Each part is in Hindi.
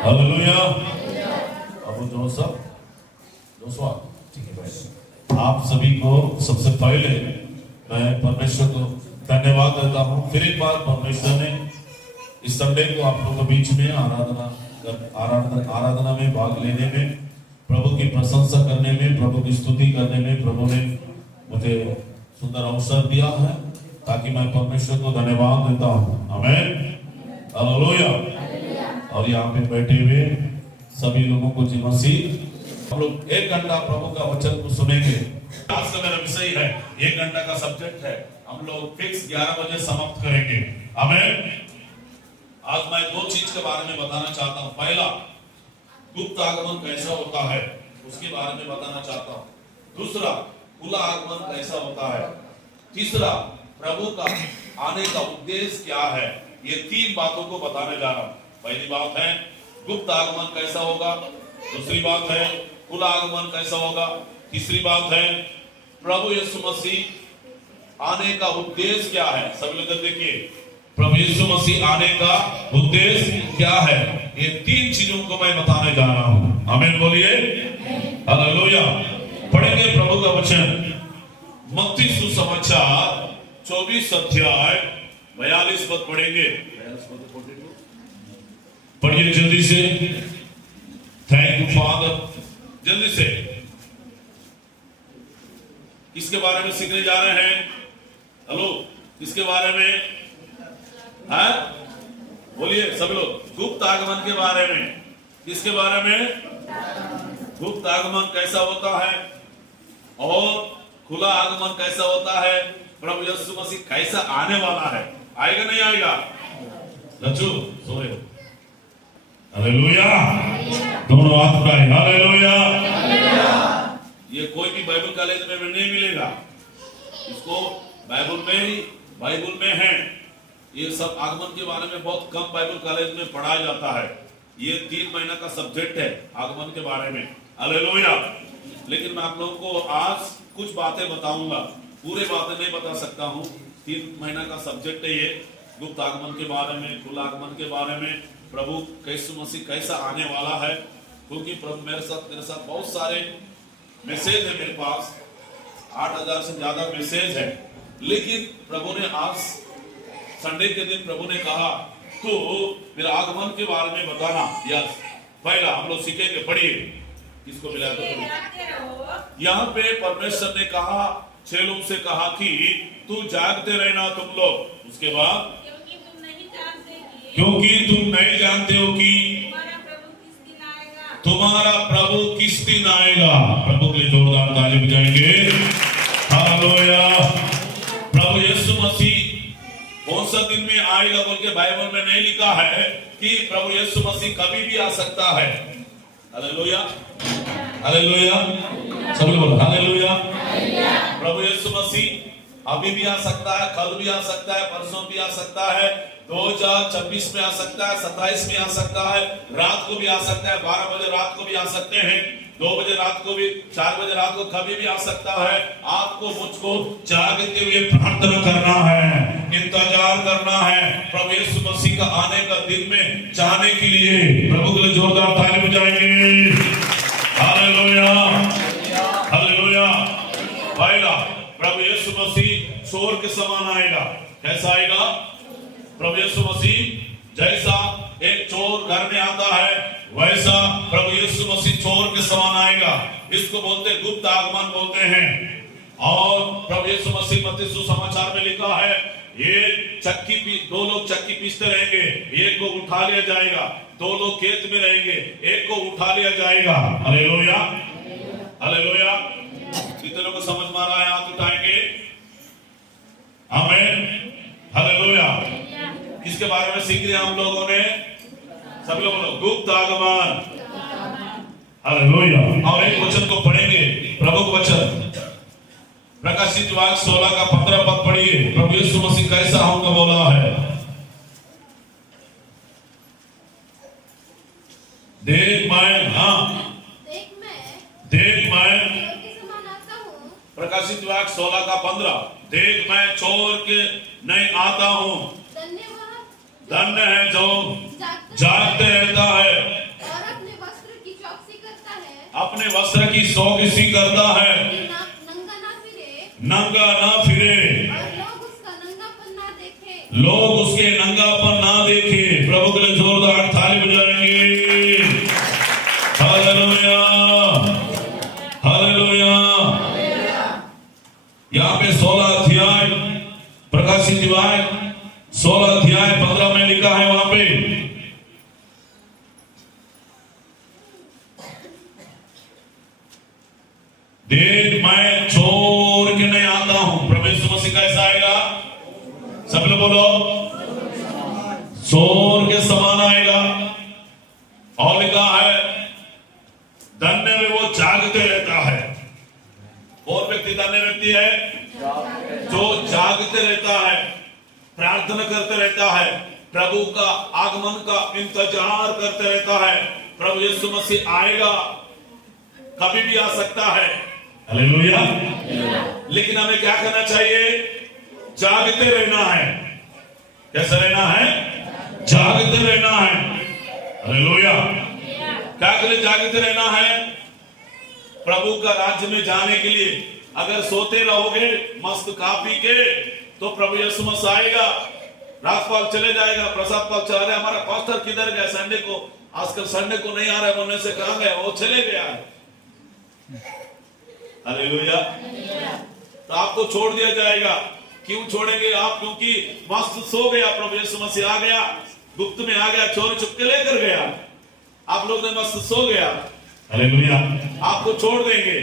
हालेलुया। अब जोशुआ ठीक है भाई। आप सभी को सबसे पहले मैं परमेश्वर को धन्यवाद देता हूँ। फिर एक बार परमेश्वर ने इस संडे को आप लोगों के बीच में आराधना में भाग लेने में, प्रभु की प्रशंसा करने में, प्रभु की स्तुति करने में प्रभु ने मुझे सुंदर अवसर दिया है, ताकि मैं परमेश्वर को धन्यवाद देता हूँ। आमीन, हालेलुया। और यहाँ पे बैठे हुए सभी लोगों को जी मसीह, हम लोग 1 घंटा प्रभु का वचन को सुनेंगे। आज का मेरा विषय है, 1 घंटा का सब्जेक्ट है, हम लोग फिक्स 11 बजे समाप्त करेंगे। आमीन। आज मैं 2 चीज के बारे में बताना चाहता हूँ। पहला, गुप्त आगमन कैसा होता है उसके बारे में बताना चाहता हूँ। दूसरा, खुला आगमन कैसा होता है। तीसरा, प्रभु का आने का उद्देश्य क्या है। ये 3 बातों को बताने जा रहा हूँ। पहली बात है गुप्त आगमन कैसा होगा, दूसरी बात है खुला आगमन कैसा होगा, तीसरी बात है प्रभु यीशु मसीह आने का उद्देश्य क्या है। सब लोग देखिए, प्रभु यीशु मसीह आने का उद्देश्य क्या है। ये 3 चीजों को मैं बताने जा रहा हूं। आमीन बोलिए, हालेलुया। पढ़ेंगे प्रभु का वचन, मत्ती सुसमाचार 24 अध्याय 42 पद पढ़ेंगे। पढ़िए जल्दी से। Thank you father. जल्दी से। किसके बारे में सीखने जा रहे हैं? हेलो, किसके बारे में? हाँ बोलिए सब लोग। गुप्त आगमन के बारे में। किसके बारे में? गुप्त आगमन कैसा होता है और खुला आगमन कैसा होता है। प्रभु यीशु मसीह कैसा आने वाला है। आएगा नहीं आएगा? लच्चू सो रहे हो? हालेलुया। दोनों हाथ उठाए, हालेलुया। ये कोई भी बाइबल कॉलेज में नहीं मिलेगा। इसको बाइबल में है। ये सब आगमन के बारे में बहुत कम बाइबल कॉलेज में पढ़ाया जाता है। ये 3 महीना का सब्जेक्ट है आगमन के बारे में। हालेलुया। लेकिन मैं आप लोगों को आज कुछ बातें बताऊंगा, पूरे बातें नहीं बता सकता हूँ। 3 महीना का सब्जेक्ट है ये, गुप्त आगमन के बारे में, खुला आगमन के बारे में, प्रभु यीशु मसीह कैसा आने वाला है। क्योंकि प्रभु मेरे साथ बहुत सारे मैसेज है, मेरे पास 8000 से ज्यादा मैसेज है। लेकिन प्रभु ने आज संडे के दिन प्रभु ने कहा तो मेरा आगमन के बारे में बताना। यस, पहला हम लोग सीखेंगे। पढ़िए, किसको मिला तो यहाँ पे परमेश्वर ने कहा, चेलों से कहा कि तू जागते रहना तुम लोग। उसके बाद क्योंकि तुम नहीं जानते हो कि तुम्हारा प्रभु किस दिन आएगा। प्रभु के लिए जोरदार ताली बजाएंगे। हालेलुया। प्रभु यीशु मसीह कौन सा दिन में आएगा बोल के बाइबल में नहीं लिखा है कि प्रभु यीशु मसीह कभी भी आ सकता है। Hallelujah, hallelujah. सब लोग बोलो हालेलुया। प्रभु यीशु मसीह अभी भी आ सकता है, कल भी आ सकता है, परसों भी आ सकता है, 2026 में आ सकता है, 27 में आ सकता है, रात को भी आ सकता है, 12 बजे रात को भी आ सकते हैं, 2 बजे रात को भी, 4 बजे रात को कभी भी आ सकता है। आपको मुझको जागते हुए प्रार्थना करना है, इंतजार करना है प्रभु यीशु मसीह का आने का दिन में जाने के लिए। प्रभु के लिए जोरदार ताली बजाएंगे। Hallelujah, hallelujah. पहला, प्रभु यीशु मसीह चोर के समान आएगा। कैसा आएगा? प्रभु यीशु मसीह जैसा एक चोर घर में आता है, वैसा प्रभु यीशु मसीह चोर के समान आएगा। इसको बोलते गुप्त आगमन बोलते हैं। और प्रभु यीशु मसीह मत्ती सुसमाचार में लिखा है, ये 2 लोग चक्की पीसते रहेंगे, एक को उठा लिया जाएगा, 2 लोग खेत में रहेंगे, एक को उठा लिया जाएगा। Hallelujah, hallelujah. कितने लोगों को समझ में आ रहा है? हाथ उठाएंगे। आमीन, हालेलुया। किसके बारे में सीख रहे हैं हम लोगों ने? सभी लोग बोलो गुप्त आगमन। हालेलुया। और एक वचन को पढ़ेंगे, प्रभु का वचन, प्रकाशित वाक्य 16 का 15 पद पढ़िए। प्रभु यीशु मसीह कैसा होगा बोला है। देख मैं प्रकाशित वाक्य 16 का 15, देख मैं चोर के नहीं आता हूँ, धन्य है जो जागते रहता है वस्त्र की चौकसी करता है, नंगा ना फिरे नंगा ना फिरे, और लोग उसका नंगापन ना देखे। लोग उसके नंगापन ना देखे। प्रभु के लिए जोरदार ताली बजाएंगे। Hallelujah, hallelujah. यहाँ पे 16 अध्याय प्रकाशित दिवाय 16 अध्याय 15 में लिखा है, वहां पे देख मैं छोड़ के नहीं आता हूं। प्रभु यीशु मसीह कैसा आएगा? सब लोग बोलो, चोर के समान आएगा। और लिखा है धन्य में वो जागते रहता है। और व्यक्ति धन्य व्यक्ति है जो जागते रहता है, प्रार्थना करते रहता है, प्रभु का आगमन का इंतजार करते रहता है। प्रभु यीशु मसीह आएगा, कभी भी आ सकता है। हालेलुया। लेकिन हमें क्या करना चाहिए? जागते रहना है। कैसे रहना है? जागते रहना है। हालेलुया। क्या के लिए जागते रहना है? प्रभु का राज्य में जाने के लिए। अगर सोते रहोगे मस्त खा पी के तो प्रभु यीशु मसीह आएगा, राजपाल चले जाएगा, प्रसाद पाल चला रहे, हमारा पास्टर किधर गया संडे को, आजकल संडे को नहीं आ रहा है बोलने से कहां गया? वो चले गया। हालेलुया। तो आपको छोड़ दिया जाएगा। क्यों छोड़ेंगे आप? क्योंकि मस्त सो गया, प्रभु यीशु मसीह आ गया, गुप्त में आ गया, चोरी चुपके लेकर गया, आप लोग ने मस्त सो गया। हालेलुया। आपको छोड़ देंगे।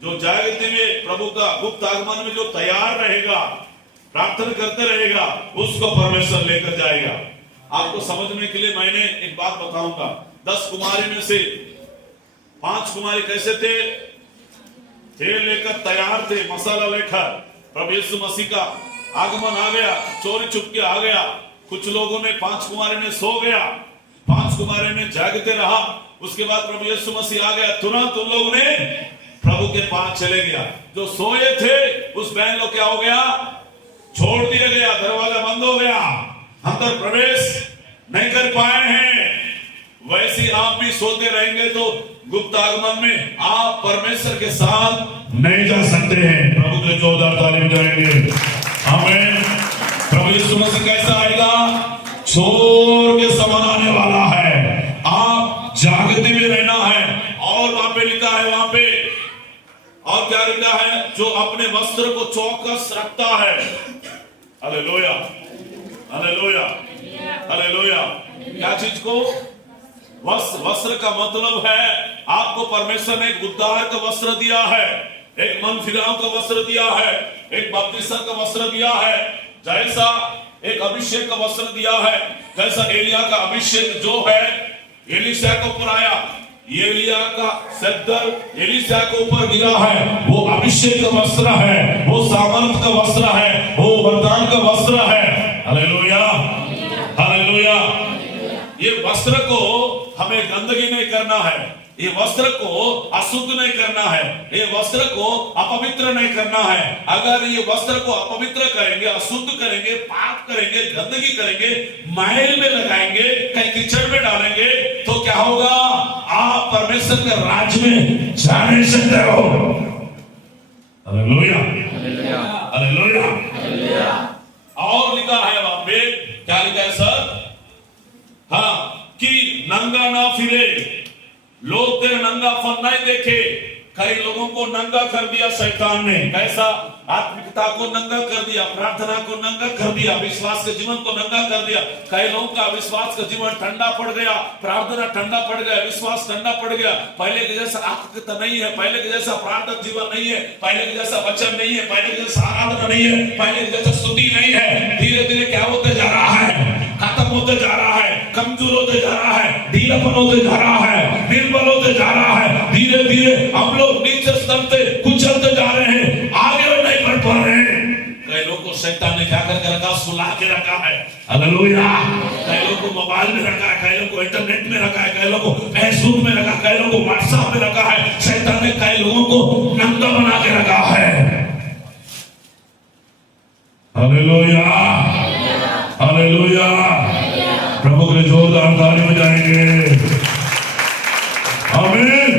जो जागते हुए प्रभु का गुप्त आगमन में जो तैयार रहेगा, प्रार्थना करते रहेगा, उसको परमेश्वर लेकर जाएगा। आपको समझने के लिए मैंने एक बात बताऊंगा। 10 कुमारी में से 5 कुमारी कैसे थे? तेल लेकर तैयार थे, मसाला लेकर। प्रभु यीशु मसीह का आगमन आ गया, चोरी चुपके आ गया। कुछ लोगों ने 5 कुमारी में सो गया, 5 कुमारी में जागते रहा। उसके बाद प्रभु यीशु मसीह आ गया, तुरंत उन लोगों ने प्रभु के पास चले गया। जो सोए थे उस बहन लोग क्या हो गया? छोड़ दिया गया, दरवाजा बंद हो गया, अंदर प्रवेश नहीं कर पाए हैं। वैसे आप भी सोते रहेंगे तो गुप्त आगमन में आप परमेश्वर के साथ नहीं जा सकते हैं। प्रभु के जोरदार ताली बजाएंगे। आमीन। प्रभु यीशु मसीह कैसा आएगा? चोर के समान आने वाला है। आप जागते में रहना है। और वहां पे लिखा है, वहां पे और क्या लिखा है? जो अपने वस्त्र को चौकस रखता है। Hallelujah, hallelujah, hallelujah. क्या चीज को? वस्त्र का मतलब है आपको परमेश्वर ने एक उद्धार का वस्त्र दिया है, एक मन फिराव का वस्त्र दिया है, एक बपतिस्मा का वस्त्र दिया है, जैसा एक अभिषेक का वस्त्र दिया है। जैसा एलिया का अभिषेक जो है एलीशा के ऊपर आया, एलिया का सद्दर एलीशा के ऊपर गिरा है, वो अभिषेक का वस्त्र है, वो सामर्थ का वस्त्र है, वो वरदान का वस्त्र है। Hallelujah, hallelujah. ये वस्त्र को हमें गंदगी नहीं करना है, ये वस्त्र को अशुद्ध नहीं करना है, ये वस्त्र को अपवित्र नहीं करना है। अगर ये वस्त्र को अपवित्र करेंगे, अशुद्ध करेंगे, पाप करेंगे, गंदगी करेंगे, मैल में लगाएंगे, कहीं कीचड़ में डालेंगे तो क्या होगा? आप परमेश्वर के राज्य में जा नहीं सकते हो। Hallelujah, hallelujah. और लिखा है वहां पे, क्या लिखा है सर? हाँ, कि नंगा ना फिरे, लोग तेरे नंगापन नहीं देखे। कई लोगों को नंगा कर दिया शैतान ने। कैसा? आत्मिकता को नंगा कर दिया, प्रार्थना को नंगा कर दिया, विश्वास के जीवन को नंगा कर दिया। कई लोगों का विश्वास का जीवन ठंडा पड़ गया, प्रार्थना ठंडा पड़ गया, विश्वास ठंडा पड़ गया। पहले के जैसा आत्मिकता नहीं है, पहले के जैसा प्रार्थना जीवन नहीं है, पहले के जैसा वचन नहीं है, पहले के जैसा आराधना नहीं है, पहले के जैसा स्तुति नहीं है। धीरे धीरे क्या होते जा रहा है? खत्म होते जा रहा है, कमजोर होते जा रहा है, ढीलापन होते जा रहा है, निर्बल होते जा रहा है। धीरे धीरे हम लोग नीचे स्तर पे कुचलते जा रहे हैं, आगे नहीं बढ़ पा रहे हैं। कई लोगों को शैतान ने क्या करके रखा? सुला के रखा है। हालेलुया। कई लोगों को मोबाइल में रखा है, कई लोगों को इंटरनेट में रखा है, कई लोगों को फेसबुक में रखा, कई लोगों को व्हाट्सएप में रखा है। शैतान ने कई लोगों को नंगा बना के रखा है। Hallelujah, hallelujah. प्रभु के जोरदार ताली बजाएंगे। आमीन।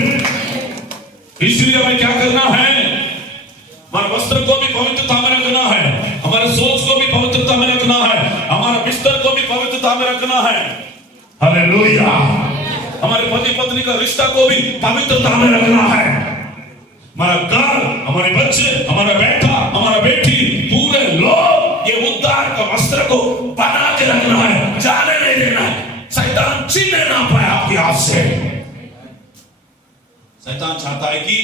हालेलुया। हमारे पति पत्नी का रिश्ता को भी पवित्रता में रखना है। हमारा घर, हमारे बच्चे, हमारा बेटा, हमारा बेटी, पूरे लोग ये उद्धार का वस्त्र को बना के रखना है, जाने नहीं देना है। शैतान छीनने ना पाए आपके हाथ से। शैतान चाहता है कि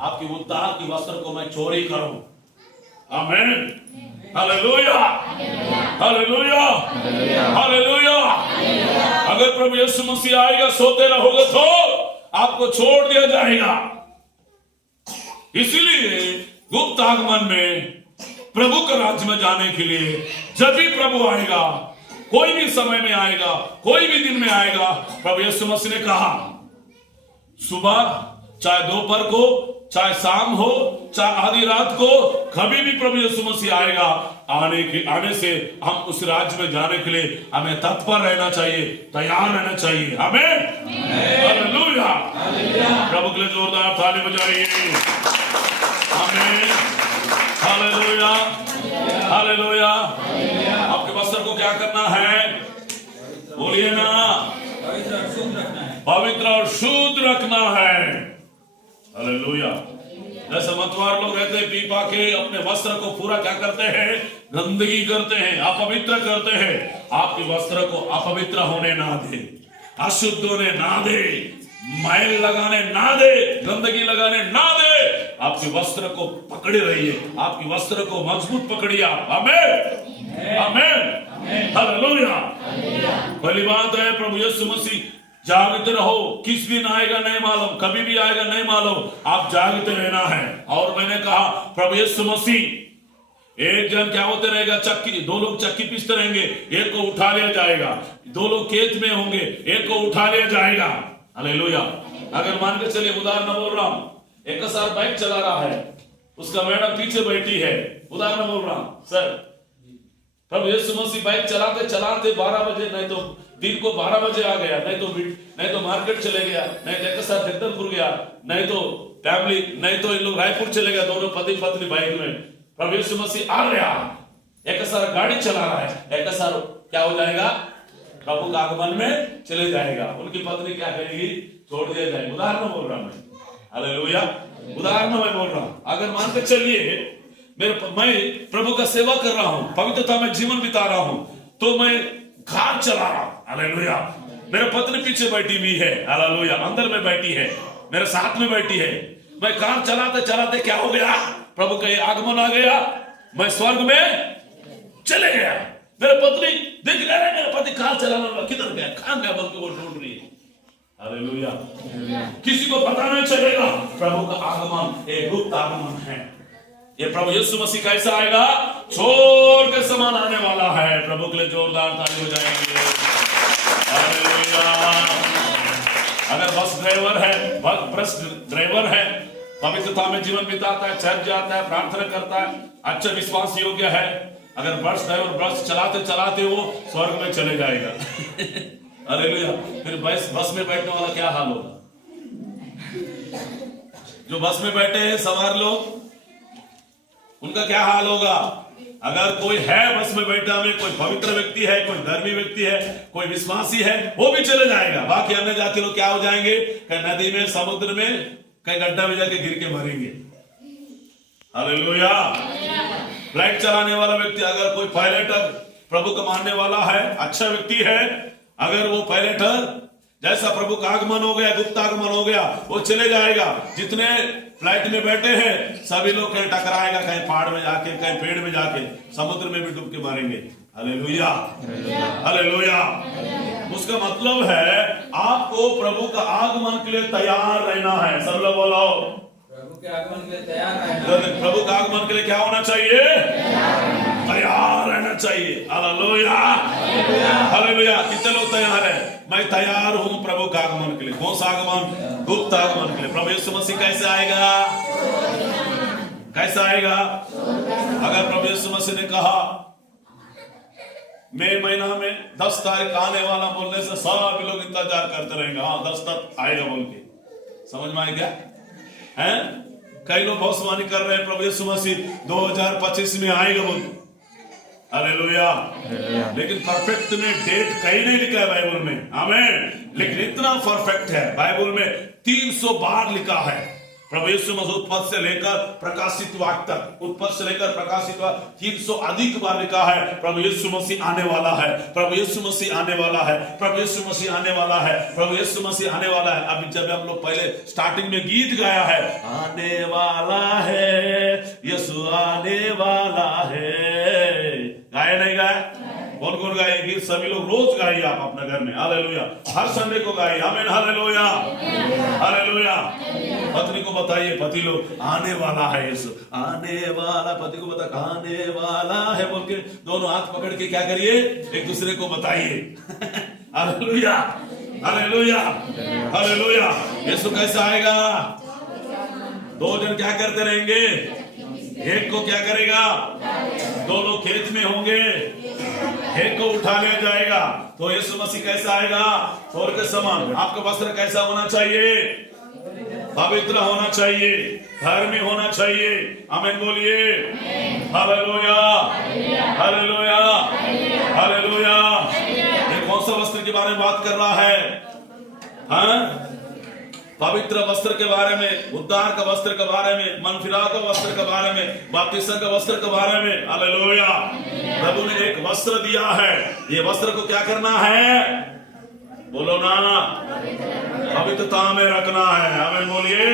आपकी उद्धार की वस्त्र को मैं चोरी करूं। आमीन, हालेलुया, हालेलुया, हालेलुया। अगर प्रभु यीशु मसीह आएगा, सोते रहोगे तो आपको छोड़ दिया जाएगा। इसीलिए गुप्त आगमन में प्रभु के राज्य में जाने के लिए जब भी प्रभु आएगा, कोई भी समय में आएगा, कोई भी दिन में आएगा, प्रभु यीशु मसीह ने कहा सुबह चाहे दोपहर को, चाहे शाम हो, चाहे आधी रात को, कभी भी प्रभु यीशु मसीह आएगा। आने से हम उस राज्य में जाने के लिए हमें तत्पर रहना चाहिए, तैयार रहना चाहिए। आमीन, हालेलुया। प्रभु के लिए जोरदार ताली बजाइए। आमीन, हालेलुया, हालेलुया। आपके वस्त्र को क्या करना है? बोलिए ना, पवित्र और शुद्ध रखना है। हालेलुया। जैसे मतवार लोग रहते हैं, पी पा के अपने वस्त्र को पूरा क्या करते हैं? गंदगी करते हैं, अपवित्र करते हैं। आपके वस्त्र को अपवित्र होने ना दे, अशुद्ध होने ना दे, मैल लगाने ना दे, गंदगी लगाने ना दे। आपके वस्त्र को पकड़े रहिए, आपके वस्त्र को मजबूत पकड़िए। आमीन, आमीन, हालेलुया। पहली बात है, प्रभु यीशु मसीह जागते रहो। किस दिन आएगा नहीं मालूम, कभी भी आएगा नहीं मालूम, आप जागते रहना है। और मैंने कहा प्रभु यीशु मसीह एक जन क्या होते रहेगा, चक्की, दो लोग चक्की पीसते रहेंगे, एक को उठा लिया जाएगा। दो लोग खेत में होंगे, एक को उठा लिया जाएगा। हालेलुया। अगर मान के चलिए, उदाहरण बोल रहा हूं, एक सर बाइक चला रहा है, उसका मैडम पीछे बैठी है, उदाहरण बोल रहा हूं सर। प्रभु यीशु मसीह बाइक चलाते चलाते 12 बजे, नहीं तो दिन को 12 बजे आ गया, नहीं तो मार्केट चले गया, नहीं तो एक साथ जगदलपुर गया, नहीं तो फैमिली, नहीं तो इन लोग रायपुर चले गया, दोनों पति पत्नी बाइक में। प्रभु यीशु मसीह आ गया, एक सारा गाड़ी चला रहा है, एक सारा क्या हो जाएगा? प्रभु का आगमन में चले जाएगा। उनकी पत्नी क्या करेगी? छोड़ दिया जाएगा। उदाहरण बोल रहा हूं मैं, हालेलुया, उदाहरण मैं बोल रहा हूं। अगर मान के चलिए मैं प्रभु का सेवा कर रहा हूं, पवित्रता में जीवन बिता रहा हूं, तो मैं कार चला रहा हूं, हालेलुया। मेरे पत्नी पीछे बैठी हुई है, हालेलुया, अंदर में बैठी है, मेरे साथ में बैठी है। मैं कार चलाते चलाते क्या हो गया? प्रभु का आगमन आ गया, मैं स्वर्ग में चले गया। मेरे पत्नी देख रहे, मेरे पति कार चलाने वाला किधर गया, कहां गया, बल्कि वो ढूंढ रही है। हालेलुया। किसी को पता नहीं चलेगा। प्रभु का आगमन एक गुप्त आगमन है। ये प्रभु यीशु मसीह कैसा आएगा? छोड़ के समान आने वाला है। प्रभु के लिए जोरदार ताली हो जाएंगे। हालेलुया। अगर बस ड्राइवर है, बस ड्राइवर है, पवित्रता में जीवन बिताता है, चर्च जाता है, प्रार्थना करता है, अच्छा विश्वास योग्य है, अगर बस ड्राइवर बस चलाते चलाते वो स्वर्ग में चले जाएगा। हालेलुया। फिर बस में बैठने वाला क्या हाल होगा? जो बस में बैठे हैं सवार लोग, उनका क्या हाल होगा? अगर कोई है बस में बैठा में, कोई पवित्र व्यक्ति है, कोई धर्मी व्यक्ति है, कोई विश्वासी है, वो भी चले जाएगा। बाकी अन्य जाति लोग क्या हो जाएंगे? कहीं नदी में, समुद्र में, कहीं गड्ढा में जाके गिर के मरेंगे। हालेलुया। फ्लाइट चलाने वाला व्यक्ति, अगर कोई पायलट प्रभु को मानने वाला है, अच्छा व्यक्ति है, अगर वो पायलट जैसा प्रभु का आगमन हो गया, गुप्त आगमन हो गया, वो चले जाएगा। जितने फ्लाइट में बैठे हैं सभी लोग कहीं टकराएगा, कहीं पहाड़ में जाके, कहीं पेड़ में जाके, समुद्र में भी डूब के मारेंगे। Hallelujah, hallelujah. उसका मतलब है आपको प्रभु का आगमन के लिए तैयार रहना है। सब लोग बोलो, प्रभु के आगमन के लिए तैयार रहना। प्रभु का आगमन के लिए क्या होना चाहिए? तैयार रहना चाहिए। Hallelujah, hallelujah. कितने लोग तैयार हैं? मैं तैयार हूं प्रभु का आगमन के लिए। कौन सा आगमन? गुप्त आगमन के लिए। प्रभु यीशु मसीह कैसे आएगा? कैसा आएगा? अगर प्रभु यीशु मसीह ने कहा मई महीना में 10 तारीख आने वाला बोलने से सब लोग इंतजार करते रहेंगे, हाँ 10 तक आएगा बोल के। समझ में आए क्या है? कई लोग भविष्यवाणी कर रहे हैं प्रभु यीशु मसीह 2025 में आएगा बोल। हालेलुया। लेकिन परफेक्ट ने डेट कहीं नहीं लिखा है बाइबल में, आमेन। लेकिन इतना परफेक्ट है बाइबल में 300 बार लिखा है। प्रभु यीशु मसीह उत्पत्ति से लेकर प्रकाशित वाक्य तक, उत्पत्ति से लेकर प्रकाशित वाक्य 300 अधिक बार लिखा है प्रभु यीशु मसीह आने वाला है, प्रभु यीशु मसीह आने वाला है, प्रभु यीशु मसीह आने वाला है, प्रभु यीशु मसीह आने वाला है। अभी जब हम लोग पहले स्टार्टिंग में गीत गाया है, आने वाला है यीशु आने वाला है, गाया नहीं गाया? कौन कौन गाए गीत? सभी लोग रोज गाइए आप अपने घर में, हालेलुया। हर संडे को गाइए, आमीन, हालेलुया, हालेलुया। पत्नी को बताइए, पति लोग, आने वाला है यीशु, आने वाला, पति को बता आने वाला है बोल के दोनों हाथ पकड़ के क्या करिए, एक दूसरे को बताइए। Hallelujah, hallelujah, hallelujah. यीशु कैसा आएगा? दो जन क्या करते रहेंगे? एक को क्या करेगा? दो लोग खेत में होंगे, एक को उठा लिया जाएगा। तो यीशु मसीह कैसा आएगा? स्वर्ग के समान। आपका वस्त्र कैसा होना चाहिए? पवित्र होना चाहिए, धर्मी होना चाहिए, आमीन बोलिए, हालेलुया, हालेलुया, हालेलुया। ये कौन सा वस्त्र के बारे में बात कर रहा है? हाँ, पवित्र वस्त्र के बारे में, उद्धार का वस्त्र के बारे में, मन फिराव का वस्त्र के बारे में, बपतिस्मा का वस्त्र के बारे में, हालेलुया। प्रभु ने एक वस्त्र दिया है, ये वस्त्र को क्या करना है? बोलो ना, पवित्रता में रखना है, आमीन बोलिए।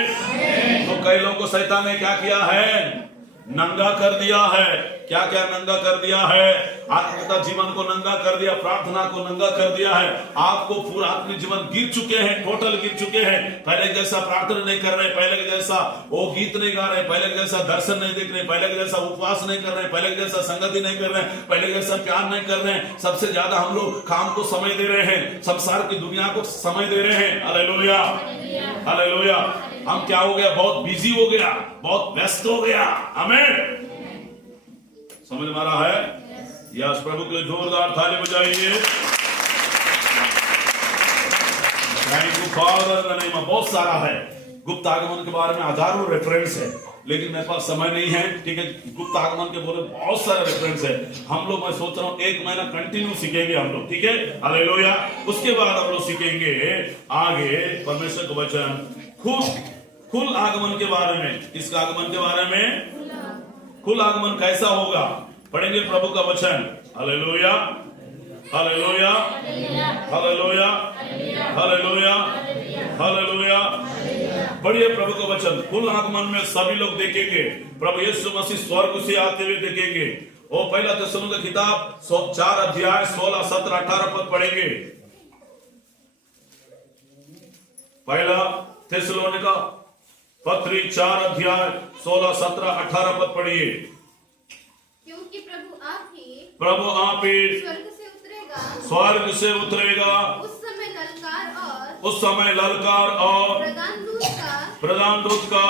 तो कई लोगों को शैतान ने क्या किया है? नंगा कर दिया है। क्या क्या नंगा कर दिया है? आत्मिक जीवन को नंगा कर दिया, प्रार्थना को नंगा कर दिया है। आपको पूरा आत्मिक जीवन गिर चुके हैं, टोटल गिर चुके हैं। पहले जैसा प्रार्थना नहीं कर रहे, पहले के जैसा वो गीत नहीं गा रहे, पहले के जैसा दर्शन नहीं देख रहे, पहले के जैसा उपवास नहीं कर रहे, पहले के जैसा संगति नहीं कर रहे, पहले के जैसा प्यार नहीं कर रहे हैं। सबसे ज्यादा हम लोग काम को समय दे रहे हैं, संसार की दुनिया को समय दे रहे हैं, हालेलुया, हालेलुया। हम क्या हो गया? बहुत बिजी हो गया, बहुत व्यस्त हो गया, आमीन। समझ में आ रहा है? यस, प्रभु के लिए जोरदार ताली बजाइए। थैंक यू फादर, नहीं बहुत सारा है। गुप्त आगमन के बारे में हजारों रेफरेंस है, लेकिन मेरे पास समय नहीं है, ठीक है। गुप्त आगमन के बोले बहुत सारे रेफरेंस है। हम लोग, मैं सोच रहा हूँ 1 महीना कंटिन्यू सीखेंगे हम लोग, ठीक है, हालेलुया। उसके बाद हम लोग सीखेंगे आगे परमेश्वर का वचन, खुल आगमन के बारे में। इस आगमन के बारे में, खुल आगमन कैसा होगा, पढ़ेंगे प्रभु का वचन, hallelujah, hallelujah, hallelujah, hallelujah, hallelujah. पढ़िए प्रभु का वचन। खुल आगमन में सभी लोग देखेंगे प्रभु यीशु मसीह स्वर्ग से आते हुए देखेंगे। वो पहला थिस्सलुनीके का किताब 4 अध्याय 16, 17, 18 पद पढ़ेंगे। पहला थिस्सलुनीके का पत्री 4 अध्याय 16, 17, 18 पद पढ़िए। क्योंकि प्रभु आप ही स्वर्ग से उतरेगा, उस समय ललकार और प्रधान दूत का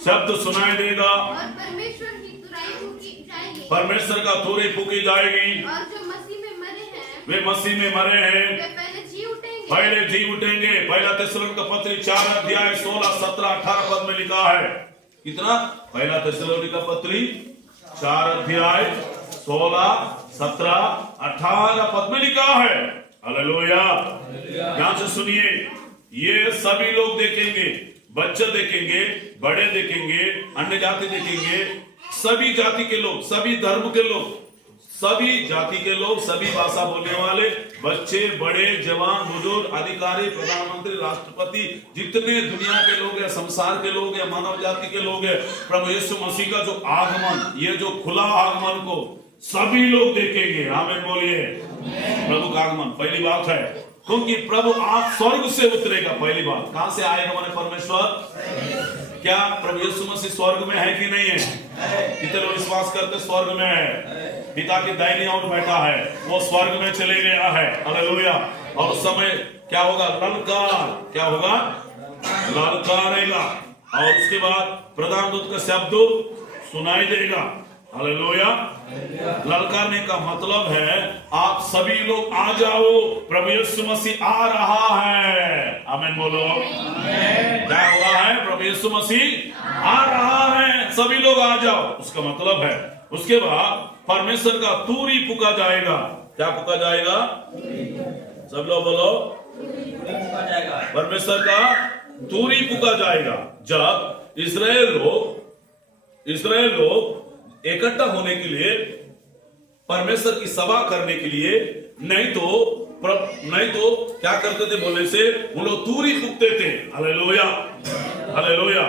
शब्द सुनाई देगा, और परमेश्वर का तुरही फूकी जाएगी, और जो मसीह में मरे हैं, वे मसीह में मरे हैं वे पहले जी उठेंगे। पहला थिस्सलुनीके का पत्री 4 अध्याय 16, 17, 18 पद में लिखा है। कितना? पहला थिस्सलुनीके का पत्री 4 अध्याय 16, 17, 18 पद में लिखा है, हालेलुया। ध्यान से सुनिए, ये सभी लोग देखेंगे, बच्चे देखेंगे, बड़े देखेंगे, अन्य जाति देखेंगे, सभी जाति के लोग, सभी धर्म के लोग, सभी जाति के लोग, सभी भाषा बोलने वाले, बच्चे, बड़े, जवान, बुजुर्ग, अधिकारी, प्रधानमंत्री, राष्ट्रपति, जितने दुनिया के लोग हैं, संसार के लोग हैं, मानव जाति के लोग हैं, प्रभु यीशु मसीह का जो आगमन, ये जो खुला आगमन को सभी लोग देखेंगे, आमीन बोलिए। प्रभु का आगमन पहली बात है, क्योंकि प्रभु आप स्वर्ग से उतरेगा। पहली बात, कहां से आएगा माने? परमेश्वर। क्या प्रभु यीशु मसीह स्वर्ग में है कि नहीं है? कितने लोग विश्वास करते स्वर्ग में है? पिता की दाहिनी ओर बैठा है, वो स्वर्ग में चले गया है, हालेलुया। और उस समय क्या होगा? ललकार, क्या होगा? ललकारेगा, और उसके बाद प्रधान दूत का शब्द सुनाई देगा, हालेलुया। ललकारने का मतलब है आप सभी लोग आ जाओ, प्रभु यीशु मसीह आ रहा है, आमीन बोलो। क्या हो रहा है? प्रभु यीशु मसीह आ रहा है, सभी लोग आ जाओ, उसका मतलब है। उसके बाद परमेश्वर का तूरी फूका जाएगा। क्या फूका जाएगा? सब लोग बोलो, परमेश्वर का तूरी फूका जाएगा। जब इस्राएल लोग इकट्ठा होने के लिए, परमेश्वर की सभा करने के लिए, नहीं तो क्या करते थे बोले से, वो लोग तूरी फूकते थे। Hallelujah, hallelujah.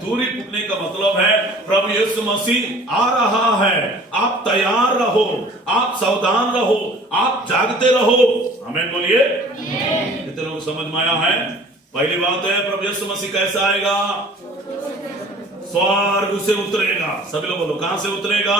तूरी फूकने का मतलब है प्रभु यीशु मसीह आ रहा है, आप तैयार रहो, आप सावधान रहो, आप जागते रहो। आमीन बोलिए। कितने लोग समझ में आया है? पहली बात है, प्रभु यीशु मसीह कैसे आएगा? स्वर्ग से उतरेगा। सभी लोग बोलो, कहां से उतरेगा?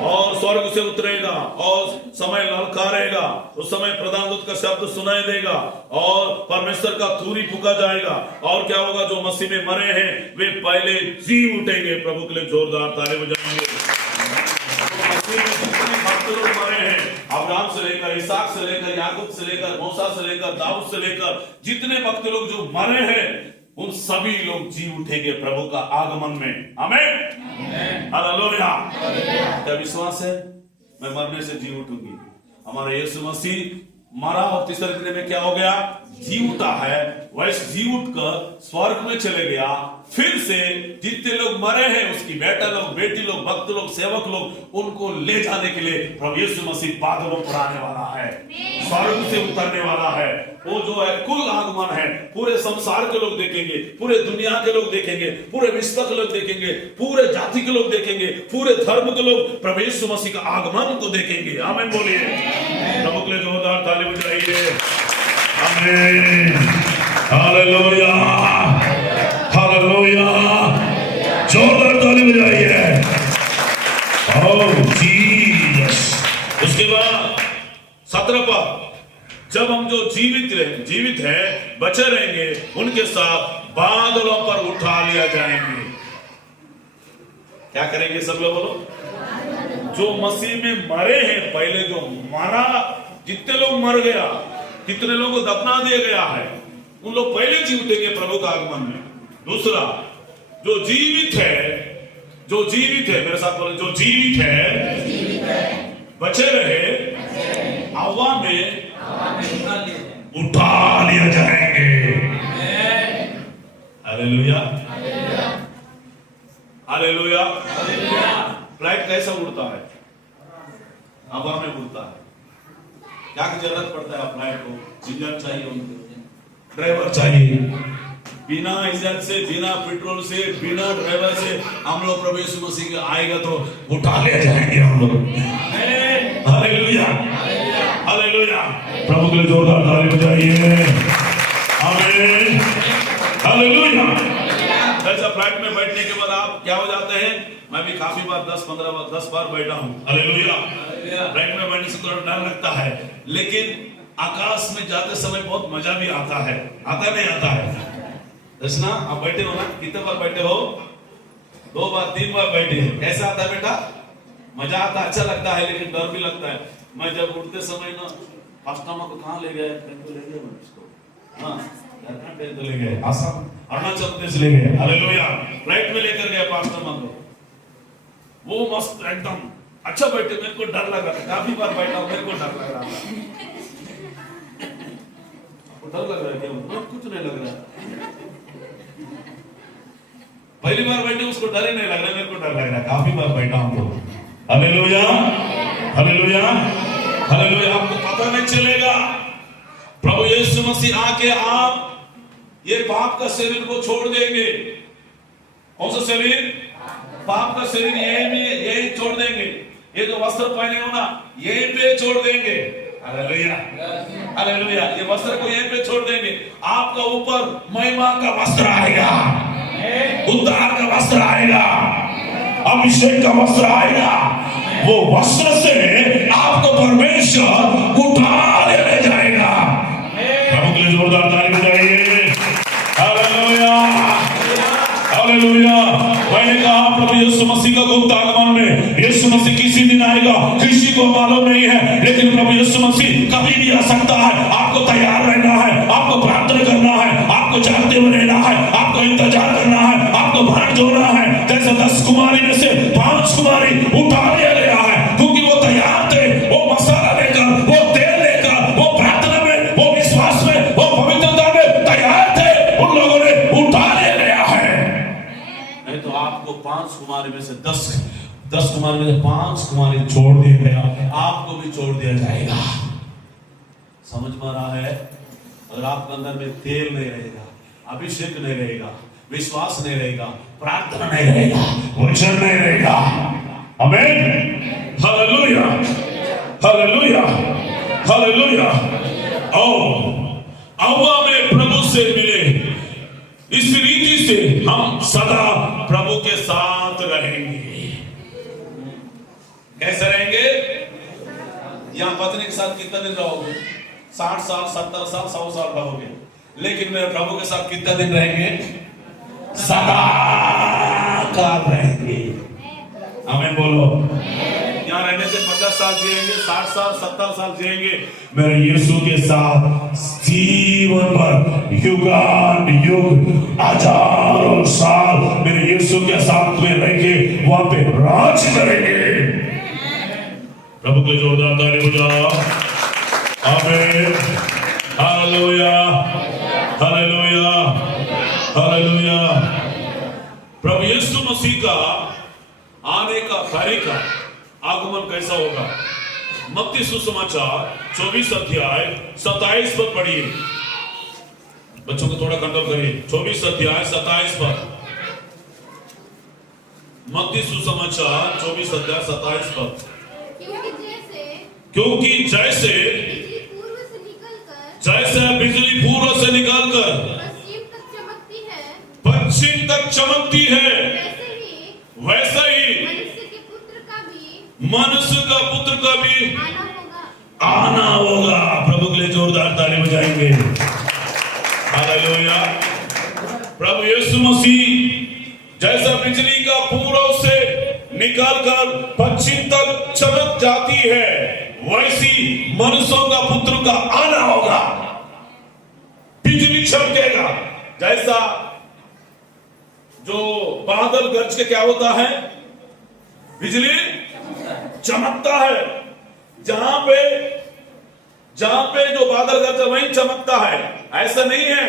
और स्वर्ग से उतरेगा और समय ललकारेगा। उस समय प्रधान दूत का शब्द सुनाई देगा और परमेश्वर का तूरी फूका जाएगा। और क्या होगा? जो मसीह में मरे हैं वे पहले जी उठेंगे। प्रभु के लिए जोरदार ताली बजाएंगे। भक्त लोग मरे हैं, अब्राहम से लेकर, इसहाक से लेकर, याकूब से लेकर, मूसा से लेकर, दाऊद से लेकर, जितने भक्त लोग जो मरे हैं उन सभी लोग जी उठेंगे प्रभु का आगमन में। आमीन, हालेलुया। क्या विश्वास है? मैं मरने से जी उठूंगी। हमारा यीशु मसीह मरा और तीसरे दिन में क्या हो गया? जी उठा है। वैसे जी उठकर स्वर्ग में चले गया। फिर से जितने लोग मरे हैं, उसकी बेटा लोग, बेटी लोग, भक्त लोग, सेवक लोग, उनको ले जाने के लिए प्रभु यीशु मसीह बादलों पर आने वाला है, स्वर्ग से उतरने वाला है। वो जो है कुल आगमन है। पूरे संसार के लोग देखेंगे, पूरे दुनिया के लोग देखेंगे, पूरे विश्व के लोग देखेंगे, पूरे जाति के लोग देखेंगे, पूरे धर्म के लोग प्रभु यीशु मसीह का आगमन को देखेंगे। आमीन बोलिए। प्रभु के लिए जोरदार ताली बजाइए। आमीन, हालेलुया, हालेलुया। जोरदार ताली बजाइए। ओह जीसस। उसके बाद 17 पर, जब हम जो जीवित है बचे रहेंगे, उनके साथ बादलों पर उठा लिया जाएंगे। क्या करेंगे? सब लोग बोलो। जो मसीह में मरे हैं, पहले जो मरा, जितने लोग मर गया, कितने लोगों को दफना दिया गया है, उन लोग पहले जी उठेंगे प्रभु का आगमन में। दूसरा, जो जीवित है, मेरे साथ बोले, जो जीवित है बचे रहे, हवा में उठा लिया जाएंगे। Hallelujah, hallelujah. फ्लाइट कैसा उड़ता है? हवा में उड़ता है। क्या की जरूरत पड़ता है फ्लाइट को? इंजन चाहिए, उनको ड्राइवर चाहिए। बिना इंजन से, बिना पेट्रोल से, बिना ड्राइवर से हम लोग प्रभु यीशु मसीह के आएगा तो उठा ले जाएंगे हम लोग। Hallelujah, hallelujah. प्रभु के लिए जोरदार ताली बजाइए। आमीन, हालेलुया। ऐसा फ्लाइट में बैठने के बाद आप क्या हो जाते हैं? मैं भी काफी बार 10 बार बैठा हूँ। हालेलुया। फ्लाइट में बैठने से थोड़ा डर लगता है, लेकिन आकाश में जाते समय बहुत मजा भी आता है। आता नहीं आता है? दर्शना, आप बैठे हो ना? कितने बार बैठे हो? 2 बार 3 बार बैठे हैं। कैसा आता है बेटा? मजा आता, अच्छा लगता है, लेकिन डर भी लगता है। मैं जब उठते समय ना, पास्टामा को कहाँ ले गए? ट्रेन को ले गए उसको। हाँ, ट्रेन को ले गए, आसाम, अरुणाचल प्रदेश ले गए। हालेलुया। फ्लाइट में लेकर गए पास्टामा को। वो मस्त एकदम अच्छा बैठे। मेरे को डर लग रहा था, काफी बार बैठा, मेरे को डर लग रहा था। डर लग रहा है क्या? कुछ नहीं लग रहा। पहली बार बैठे उसको डर ही नहीं लग रहा, मेरे को डर लग रहा है। काफी बार बैठा हूं तो। Hallelujah, hallelujah, hallelujah. आपको पता नहीं चलेगा, प्रभु यीशु मसीह आके आप ये पाप का शरीर को छोड़ देंगे। कौन सा शरीर? पाप का शरीर यही छोड़ देंगे। ये जो वस्त्र पहने हो ना, यहीं पे छोड़ देंगे। Hallelujah, hallelujah. ये वस्त्र को यहीं पे छोड़ देंगे। आपका ऊपर महिमा का वस्त्र आएगा, उद्धार का वस्त्र आएगा, अभिषेक का वस्त्र आएगा। वो वस्त्र से आपको परमेश्वर उठा ले जाएगा। प्रभु के लिए जोरदार ताली बजाइए। Hallelujah, hallelujah. मैंने कहा प्रभु यीशु मसीह का गुप्त आगमन में यीशु मसीह किसी दिन आएगा, किसी को मालूम नहीं है, लेकिन प्रभु यीशु मसीह कभी भी आ सकता है। आपको तैयार रहना है, आपको प्रार्थना करना है, आपको जागते हुए रहना है, आपको इंतजार करना है, आपको भाग जोड़ना है। जैसे 10 कुमारी में से 5 कुमारी उठा लिया 5 कुमारी में से 10 कुमारी में से 5 कुमारी छोड़ दिए गया, आपको भी छोड़ दिया जाएगा। समझ में आ रहा है? अगर आपके अंदर में तेल नहीं रहेगा, अभिषेक नहीं रहेगा, विश्वास नहीं रहेगा, प्रार्थना नहीं रहेगा, वचन नहीं रहेगा। आमीन, हालेलुया, हालेलुया, हालेलुया। हव्वा में प्रभु से मिले, इस रीति से हम सदा प्रभु के साथ रहेंगे। कैसे रहेंगे? यहां पत्नी के साथ कितना दिन रहोगे? 60 साल, 70 साल, 100 साल रहोगे, लेकिन मेरे प्रभु के साथ कितना दिन रहेंगे? सदा काल रहेंगे। हमें बोलो, यहाँ रहने से 50 साल जिएंगे, 60 साल, 70 साल जिएंगे, मेरे यीशु के साथ जीवन भर युगान युग हजारों साल मेरे यीशु के साथ में रहेंगे, वहां पे राज करेंगे। प्रभु के जोरदार ताली बजाओ। आमीन, हालेलुया, हालेलुया, हालेलुया। प्रभु यीशु मसीह का आने का तारीखा आगमन कैसा होगा? मत्ती सुसमाचार 24 अध्याय 27 पद पढ़िए। बच्चों को थोड़ा कंट्रोल करिए। 24 अध्याय 27 पद। मत्ती सुसमाचार 24 अध्याय 27 पद। क्योंकि जैसे बिजली पूर्व से निकलकर पश्चिम तक चमकती है, वैसा ही मनुष्य का पुत्र का भी आना होगा। प्रभु के लिए जोरदार ताली बजाएंगे। हालेलुया। प्रभु यीशु मसीह जैसा बिजली का पूर्व से निकलकर पश्चिम तक चमक जाती है, वैसी मनुष्यों का पुत्र का आना होगा। बिजली चमकेगा। जैसा जो बादल गरज के क्या होता है? बिजली चमकता है। जहां पे जो बादल गरज वहीं चमकता है। ऐसा नहीं है।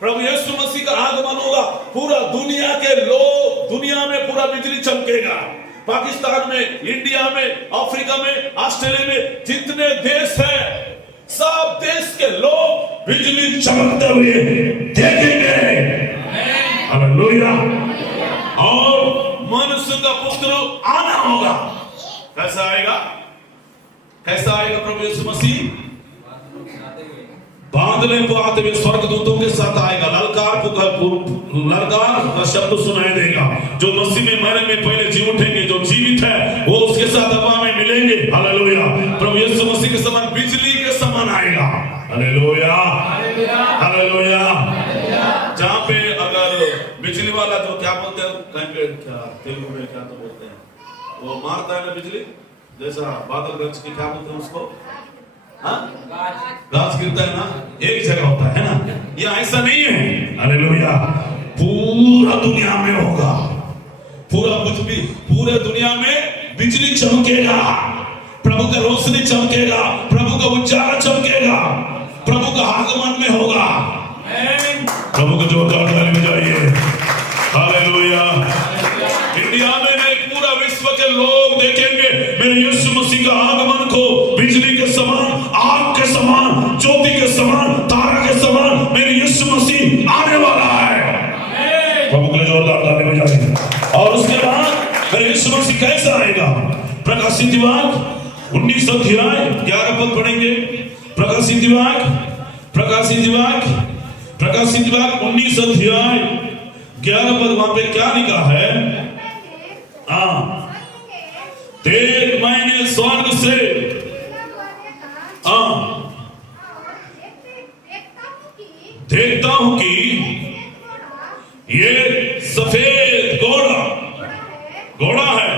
प्रभु यीशु मसीह का आगमन होगा, पूरा दुनिया के लोग, दुनिया में पूरा बिजली चमकेगा। पाकिस्तान में, इंडिया में, अफ्रीका में, ऑस्ट्रेलिया में जितने देश हैं, सब देश के लोग बिजली चमकते हुए देखेंगे। हालेलुया। और मनुष्य का पुत्र आना होगा। कैसा आएगा? कैसा आएगा प्रभु यीशु मसीह? बादलों को आते हुए स्वर्गदूतों के साथ आएगा। ललकार का शब्द सुनाई देगा। जो मसीह में मरे में पहले जी उठेंगे, जो जीवित है वो उसके साथ हवा में मिलेंगे। हालेलुया। प्रभु यीशु मसीह के समान बिजली के समान आएगा। Hallelujah, hallelujah. जहाँ पे अगर बिजली वाला जो क्या बोलते हैं, क्या तेलुगु में क्या तो बोलते हैं, वो मारता है ना बिजली, जैसा बादल गरज के क्या बोलते हैं उसको? गाज गिरता है ना, एक जगह होता है ना। ये ऐसा नहीं है। हालेलुया। पूरा दुनिया में होगा। पूरे दुनिया में बिजली चमकेगा। प्रभु का रोशनी चमकेगा। प्रभु का उजाला चमकेगा। प्रभु का आगमन में होगा। प्रभु को जोरदार ताली बजाइए। हालेलुया। इंडिया में नहीं, पूरा विश्व के लोग देखेंगे मेरे यीशु मसीह का आगमन को। बिजली के समान, आग के समान, ज्योति के समान, तारा के समान मेरे यीशु मसीह आने वाला है। प्रभु के लिए जोरदार ताली बजाइए। और उसके बाद मेरे यीशु मसीह कैसा आएगा? प्रकाशित वाक्य 19 अध्याय 11 पद पढ़ेंगे। प्रकाशित वाक्य 19 अध्याय 11 पद। वहां पे क्या लिखा है? देख मैंने स्वर्ग से देखता हूं कि ये सफेद घोड़ा है।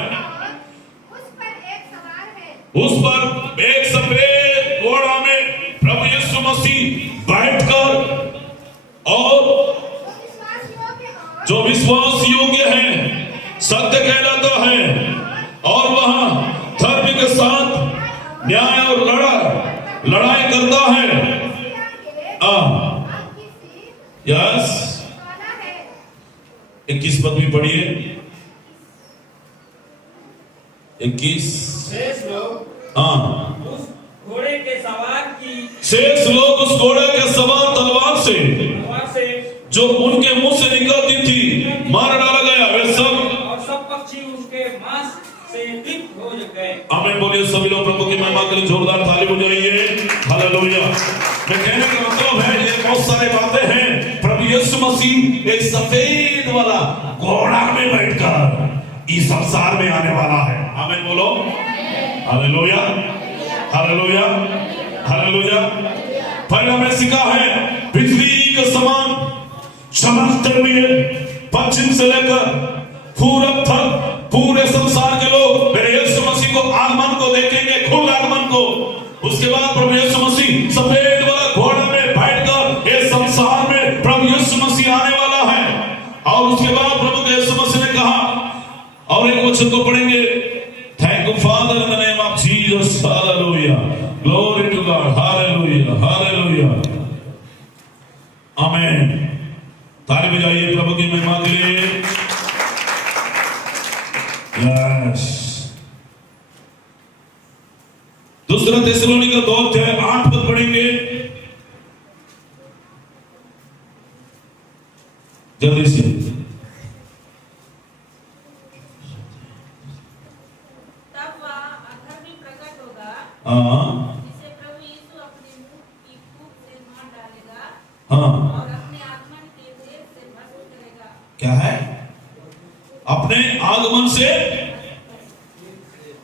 उस पर एक सफेद घोड़ा में प्रभु यीशु मसीह बैठकर, और जो विश्वास योग्य है, सत्य कहलाता है, और वह धर्म के साथ न्याय और लड़ाई करता है। यस 21 पद भी पढ़िए। 21। शेष लोग हाँ, उस घोड़े के सवार की शेष लोग उस घोड़े के सवार तलवार से वहां से जो उनके मुंह से निकलती थी मार डाला गया। वे सब और सब पक्षी उसके मांस से तृप्त हो गए। आमीन बोलिए सभी लोग प्रभु की महिमा के लिए जोरदार ताली बजाइए। हालेलुया। मैं कहने का मतलब है ये बहुत सारे बातें हैं। प्रभु यीशु मसीह एक सफेद वाला घोड़ा में बैठकर इस संसार में आने वाला है। आमीन बोलो। Hallelujah, hallelujah, hallelujah. पहले हमने सीखा है बिजली के समान चमकते हुए पश्चिम से लेकर पूरब तक पूरे संसार के लोग मेरे यीशु मसीह को आगमन को देखेंगे, खुद आगमन को। उसके बाद प्रभु यीशु मसीह सफेद वाला घोड़े में बैठकर इस संसार में प्रभु यीशु मसीह आने वाला है। और उसके बाद प्रभु यीशु मसीह ने कहा और एक वचन को पढ़ेंगे, thank you father in the name of Jesus, hallelujah, glory to God, hallelujah, hallelujah, amen. ताली बजाइए प्रभु की महिमा के लिए। यस। दूसरा थिस्सलुनीका 2:8 पढ़ेंगे, जल्दी से। तब वह अधर्मी प्रकट होगा, हाँ जिसे प्रभु यीशु अपने मुंह की फूंक से मार डालेगा हाँ, और अपने आगमन के तेज से भस्म करेगा। क्या है? अपने आगमन से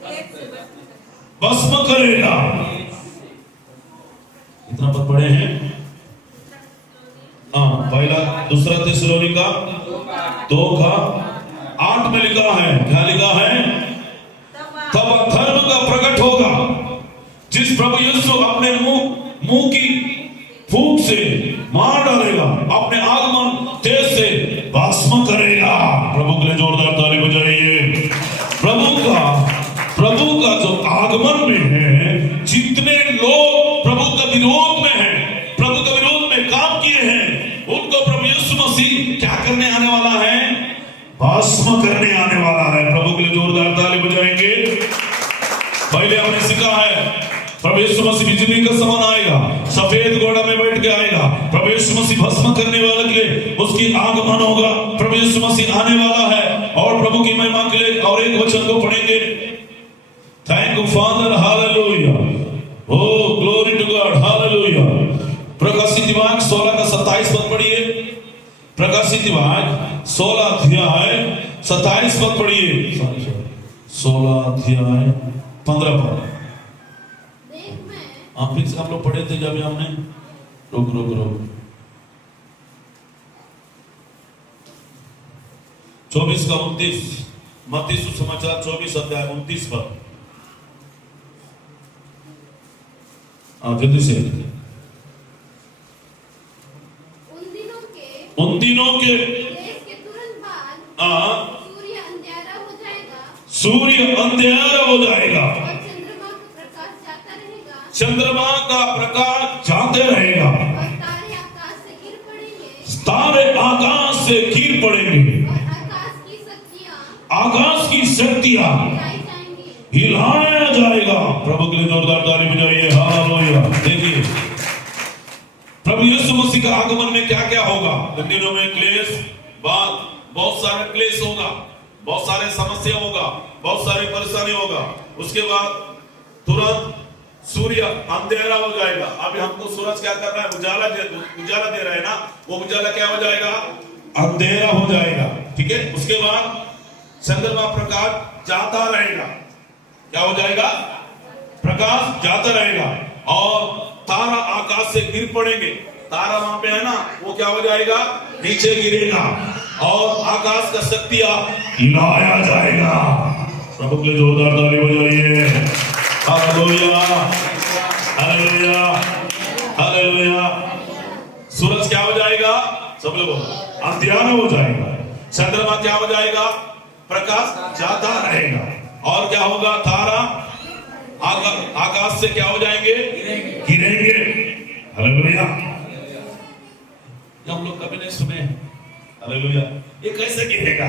तेज से भस्म करेगा। भस्म करेगा। इतना पद पढ़े हैं। हाँ, पहला दूसरा थिस्सलुनीका 2:8 में लिखा है, क्या लिखा है? तब अधर्म का प्रकट होगा जिस प्रभु यीशु अपने मुंह की फूंक से मार डालेगा, अपने आगमन तेज से भस्म करेगा। प्रभु के लिए जोरदार ताली बजाइए। प्रभु का जो आगमन में है, जितने लोग प्रभु का विरोध में हैं, प्रभु के विरोध में काम किए हैं, उनको प्रभु यीशु मसीह क्या करने आने वाला है? भस्म करने आने वाला है। प्रभु के लिए जोरदार ताली बजाएंगे। पहले हमने सीखा है प्रभु यीशु मसीह बिजली का समान आएगा, सफेद घोड़ा में बैठ के आएगा। प्रभु यीशु मसीह भस्म करने वाले के लिए उसकी आगमन होगा। प्रभु यीशु मसीह आने वाला है। और प्रभु की महिमा के लिए और एक वचन को पढ़ेंगे, thank you father, hallelujah, O glory to God, hallelujah. प्रकाशित वाक्य 16 का 27 पद पढ़िए। प्रकाशित वाक्य 16 अध्याय 27 पद पढ़िए। 16 अध्याय 15 पद। देख मैं आप फिर से हम लोग पढ़े थे जब हमने रुक 24 का 29, मत्ती सुसमाचार 24 अध्याय 29 पद। जल्दी से। उन दिनों के देश के तुरंत बाद सूर्य अंधेरा हो जाएगा, सूर्य अंधेरा हो जाएगा और चंद्रमा का प्रकाश जाता रहेगा, चंद्रमा का प्रकाश जाते रहेगा, और तारे आकाश से गिर पड़ेंगे, तारे आकाश से गिर पड़ेंगे, और आकाश की शक्तियां हिलाई जाएंगी, हिलाया जाएगा। प्रभु के लिए जोरदार ताली बजाइए। हालेलुया। देखिए प्रभु यीशु मसीह का आगमन में क्या क्या होगा। इन दिनों में क्लेश, बहुत सारे क्लेश होगा, बहुत सारे समस्या होगा, बहुत सारी परेशानी होगा। उसके बाद तुरंत सूर्य अंधेरा हो जाएगा। अभी हमको सूरज क्या कर रहा है? उजाला दे रहा है ना, वो उजाला क्या हो जाएगा? अंधेरा हो जाएगा। ठीक है। उसके बाद चंद्रमा प्रकाश जाता रहेगा। क्या हो जाएगा? प्रकाश जाता रहेगा। और तारा आकाश से गिर पड़ेंगे। तारा वहां पे है ना, वो क्या हो जाएगा? नीचे गिरेगा। और आकाश का शक्तियां हिलाया जाएगा। प्रभु के लिए जोरदार ताली बजाइए। Hallelujah, hallelujah, hallelujah. सूरज क्या हो जाएगा? सब लोग अंधियारा हो जाएगा। चंद्रमा क्या हो जाएगा? प्रकाश जाता रहेगा। और क्या होगा? तारा आकाश से क्या हो जाएंगे? गिरेंगे। हालेलुया। हम लोग कभी नहीं सुने। हालेलुया। ये कैसे गिरेगा?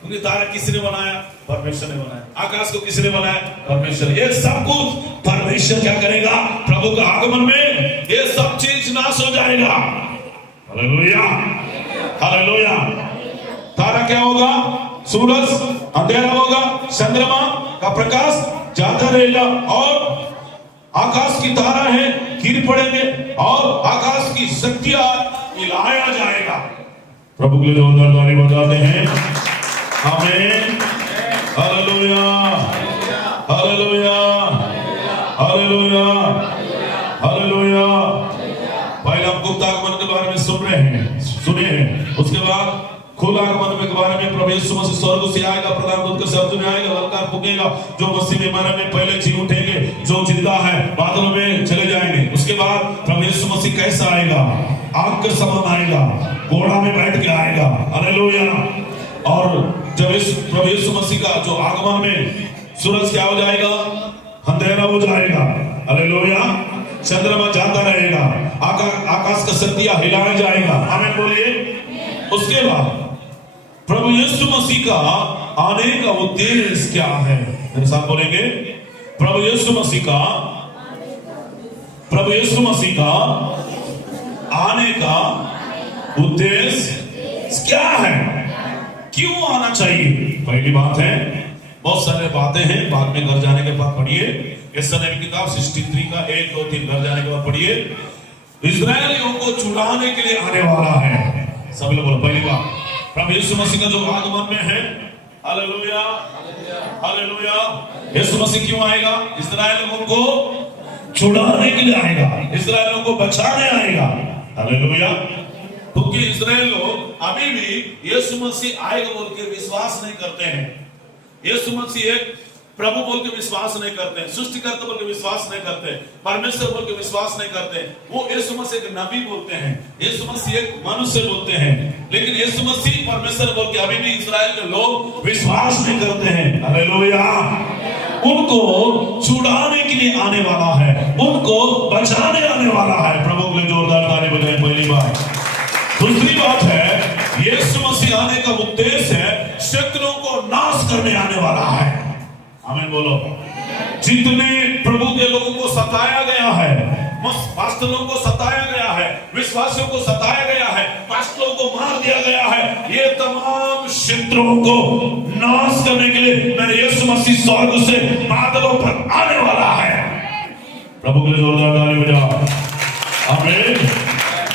क्योंकि तारा किसने बनाया? परमेश्वर ने बनाया। आकाश को किसने बनाया? परमेश्वर। ये सब कुछ परमेश्वर क्या करेगा? प्रभु के आगमन में ये सब चीज नाश हो जाएगा। Hallelujah, hallelujah. तारा क्या होगा? सूरज अंधेरा होगा, चंद्रमा का प्रकाश जाता रहेगा और आकाश की तारा है गिर पड़ेंगे और आकाश की शक्तियां हिलाया जाएगा। प्रभु के लिए जोरदार ताली बजाते हैं। आमीन, हालेलुया, हालेलुया, हालेलुया, हालेलुया। पहले हम गुप्त आगमन के बारे में सुने हैं। उसके बाद खुला आगमन के बारे में प्रभु यीशु मसीह स्वर्ग से आएगा, प्रधान दूत के शब्द में आएगा, ललकार फूकेगा, जो मसीह में मरे में पहले जी उठेंगे, जो जिंदा है बादलों में चले जाएंगे। उसके बाद प्रभु यीशु मसीह कैसा आएगा? आग के समान आएगा, घोड़ा में बैठ के आएगा। हालेलुया। और जब इस प्रभु यीशु मसीह का जो आगमन में सूरज क्या हो जाएगा? अंधेरा हो जाएगा। हालेलुया। चंद्रमा जाता रहेगा, आकाश का शक्तियां हिलाया जाएगा। आमीन बोलिए। उसके बाद प्रभु यीशु मसीह का आने का उद्देश्य क्या है? मेरे साथ बोलेंगे। प्रभु यीशु मसीह का आने का उद्देश्य क्या है? क्यों आना चाहिए? पहली बात है, बहुत सारे बातें हैं, बाद में घर जाने के बाद पढ़िए। यशायाह की किताब 63 का 1, 2, 3 घर जाने के बाद पढ़िए। इस्राएलियों को छुड़ाने के लिए आने वाला है। सब लोग बोलो पहली बात, प्रभु यीशु मसीह का जो आगमन में है। Hallelujah, hallelujah. यीशु मसीह क्यों आएगा? इस्राएलियों को छुड़ाने के लिए आएगा, इस्राएलियों को बचाने आएगा। हालेलुया। क्योंकि इस्राएल लोग अभी भी यीशु मसीह आएगा बोल के विश्वास नहीं करते हैं। यीशु मसीह एक प्रभु बोल के विश्वास नहीं करते हैं, सृष्टिकर्ता बोल के विश्वास नहीं करते, परमेश्वर बोल के विश्वास नहीं करते। वो यीशु मसीह एक नबी बोलते हैं, यीशु मसीह एक मनुष्य बोलते हैं, लेकिन यीशु मसीह परमेश्वर बोल के अभी भी इस्राएल के लोग विश्वास नहीं करते हैं। हालेलुया। उनको छुड़ाने के लिए आने वाला है, उनको बचाने आने वाला है। प्रभु के लिए जोरदार ताली बजाएं। पहली बात। दूसरी बात है, यीशु मसीह आने का उद्देश्य है शत्रुओं को नाश करने आने वाला है। आमीन बोलो। जितने प्रभु के लोगों को सताया गया है, पास्टरों को सताया गया है, विश्वासियों को सताया गया है, पास्टरों को मार दिया गया है, ये तमाम शत्रुओं को नाश करने के लिए मेरे यीशु मसीह स्वर्ग से बादलों पर आने वाला है। प्रभु के लिए जोरदार ताली बजाओ। आमीन।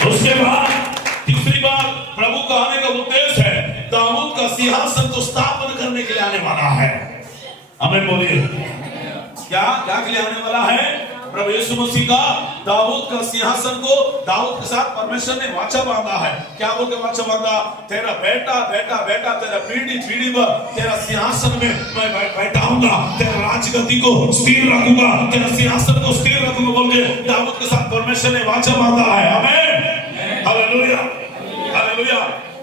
उसके बाद तीसरी बात, प्रभु का आने का उद्देश्य है दाऊद का सिंहासन को स्थापन करने के लिए आने वाला है। आमीन बोलिए। क्या के लिए आने वाला है? प्रभु यीशु मसीह का दाऊद का सिंहासन को, दाऊद के साथ परमेश्वर ने वाचा बांधा है। क्या बोल के वाचा बांधा? तेरा बेटा बेटा बेटा तेरा पीढ़ी पीढ़ी पर तेरा सिंहासन में मैं बैठाऊंगा, तेरा राजगद्दी को स्थिर रखूंगा, तेरा सिंहासन को स्थिर रखूंगा बोल के दाऊद के साथ परमेश्वर ने वाचा बांधा है। आमीन, हालेलुया, हालेलुया।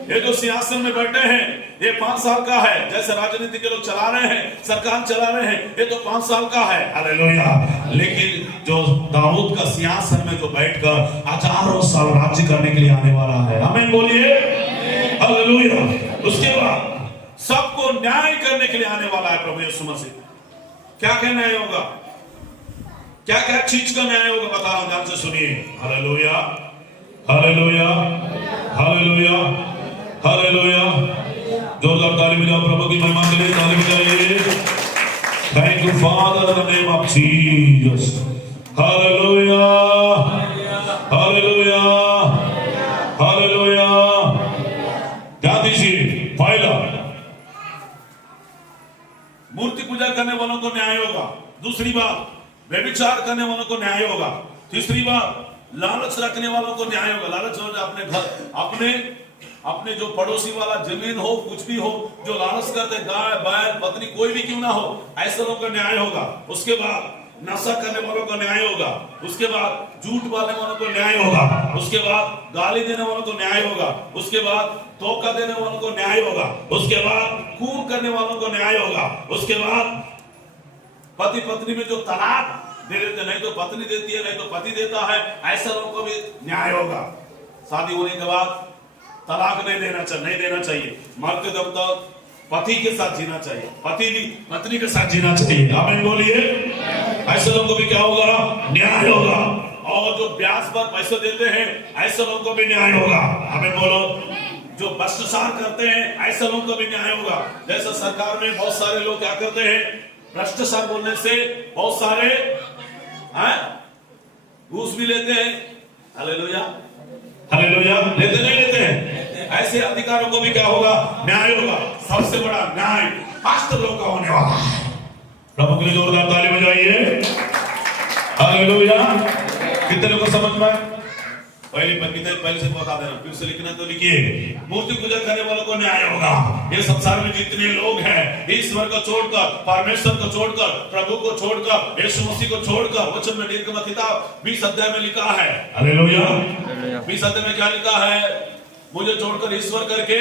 ये जो सिंहासन में बैठे हैं ये 5 साल का है। जैसे राजनीति के लोग चला रहे हैं, सरकार चला रहे हैं, ये तो 5 साल का है। हालेलुया। लेकिन जो दाऊद का सिंहासन में जो बैठकर हजारों साल राज्य करने के लिए आने वाला है। आमीन बोलिए। हालेलुया। उसके बाद सबको न्याय करने के लिए आने वाला है प्रभु यीशु मसीह। क्या क्या न्याय होगा? क्या क्या चीज का न्याय होगा? बता रहा हूं, ध्यान से सुनिए। Hallelujah, hallelujah, hallelujah, hallelujah. जोरदार ताली बजाओ प्रभु की महिमा के लिए। ताली बजाइए। Thank you father in the name of Jesus. Hallelujah, hallelujah, hallelujah. ध्यान दीजिए। पहला, मूर्ति पूजा करने वालों को न्याय होगा। दूसरी बात, व्यभिचार करने वालों को न्याय होगा। तीसरी बात, लालच रखने वालों को न्याय होगा। लालच हो अपने घर, अपने जो पड़ोसी वाला जमीन हो, कुछ भी हो, जो लालच करते, गाय बैल पत्नी कोई भी क्यों ना हो, ऐसे लोगों का न्याय होगा। उसके बाद नशा करने वालों का न्याय होगा। उसके बाद झूठ बोलने वालों को न्याय होगा। उसके बाद गाली देने वालों को न्याय होगा। उसके बाद धोखा देने वालों को न्याय होगा। उसके बाद खून करने वालों को न्याय होगा। उसके बाद पति पत्नी में जो तलाक दे देते, नहीं तो पत्नी देती है नहीं तो पति देता है, ऐसे लोगों को भी न्याय होगा। शादी होने के बाद तलाक नहीं देना चाहिए। मरते दम तक पति के साथ जीना चाहिए, पति भी पत्नी के साथ जीना चाहिए। आमीन बोलिए। ऐसे लोगों को भी क्या होगा? न्याय होगा। और जो ब्याज पर पैसे देते हैं ऐसे लोगों को भी न्याय होगा। आमीन बोलो। जो भ्रष्टाचार करते हैं ऐसे लोगों को भी न्याय होगा। जैसे सरकार में बहुत सारे लोग क्या करते हैं, भ्रष्टाचार बोलने से बहुत सारे घूस भी लेते हैं। Hallelujah, hallelujah. लेते नहीं लेते हैं? ऐसे अधिकारों को भी क्या होगा? न्याय होगा। सबसे बड़ा न्याय पास्टर लोग का होने वाला है। प्रभु के लिए जोरदार ताली बजाइए। हालेलुया। कितने लोगों को समझ में? पहले से बता देना, फिर से लिखना तो लिखिए। मूर्ति पूजा करने वालों को न्याय होगा। ये संसार में जितने लोग हैं, ईश्वर को छोड़कर, परमेश्वर को छोड़कर, प्रभु को छोड़कर, यीशु मसीह को छोड़कर, वचन में निर्गमन किताब 20 अध्याय में लिखा है। हालेलुया। 20 अध्याय में क्या लिखा है? मुझे छोड़कर ईश्वर करके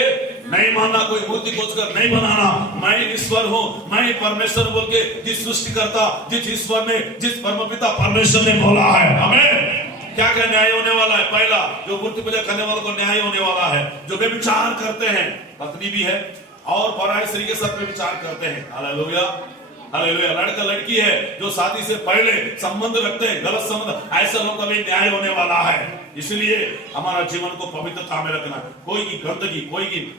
नहीं मानना, कोई मूर्ति खोजकर नहीं बनाना। मैं ईश्वर हूँ, मैं परमेश्वर बोल के जिस सृष्टिकर्ता, जिस ईश्वर ने, जिस परमपिता परमेश्वर ने बोला है। हमें क्या क्या न्याय होने वाला है? पहला, जो मूर्ति पूजा करने वालों को न्याय होने वाला है। जो व्यभिचार करते हैं, पत्नी भी है और पराई स्त्री के साथ व्यभिचार करते हैं। Hallelujah, hallelujah. लड़का लड़की है जो शादी से पहले संबंध रखते हैं, गलत संबंध, ऐसे लोगों का भी न्याय होने वाला है। इसलिए हमारा जीवन को पवित्रता में रखना, कोई की गंदगी,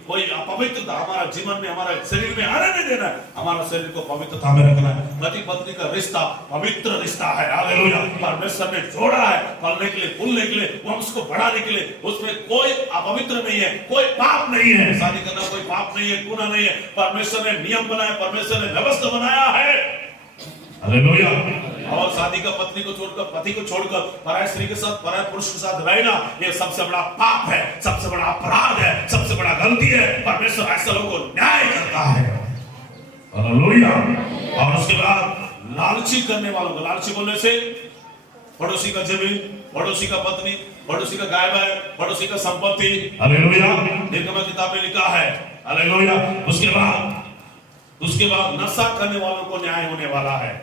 कोई अपवित्रता हमारा जीवन में, हमारे शरीर में आने नहीं देना। हमारा शरीर को पवित्रता में रखना है। पति पत्नी का रिश्ता पवित्र रिश्ता है। हालेलुया। परमेश्वर ने जोड़ा है फलने के लिए, फूलने के लिए, वंश को बढ़ाने के लिए। उसमें कोई अपवित्र नहीं है, कोई पाप नहीं है। शादी करना कोई पाप नहीं है, गुनाह नहीं है। परमेश्वर ने नियम बनाया, परमेश्वर ने व्यवस्था बनाया है। हालेलुया। और शादी का पत्नी को छोड़कर, पति को छोड़कर पराय स्त्री के साथ, पराय पुरुष के साथ रहना, ये सबसे बड़ा पाप है, सबसे बड़ा अपराध है, सबसे बड़ा गलती है। परमेश्वर ऐसे लोगों को न्याय करता है। हालेलुया। और उसके बाद लालची करने वालों को, लालची बोलने से पड़ोसी का जमीन, पड़ोसी का पत्नी, पड़ोसी का गाय बैल, पड़ोसी का संपत्ति। हालेलुया। निर्गमन किताब में लिखा है। हालेलुया। उसके बाद नशा करने वालों को न्याय होने वाला है।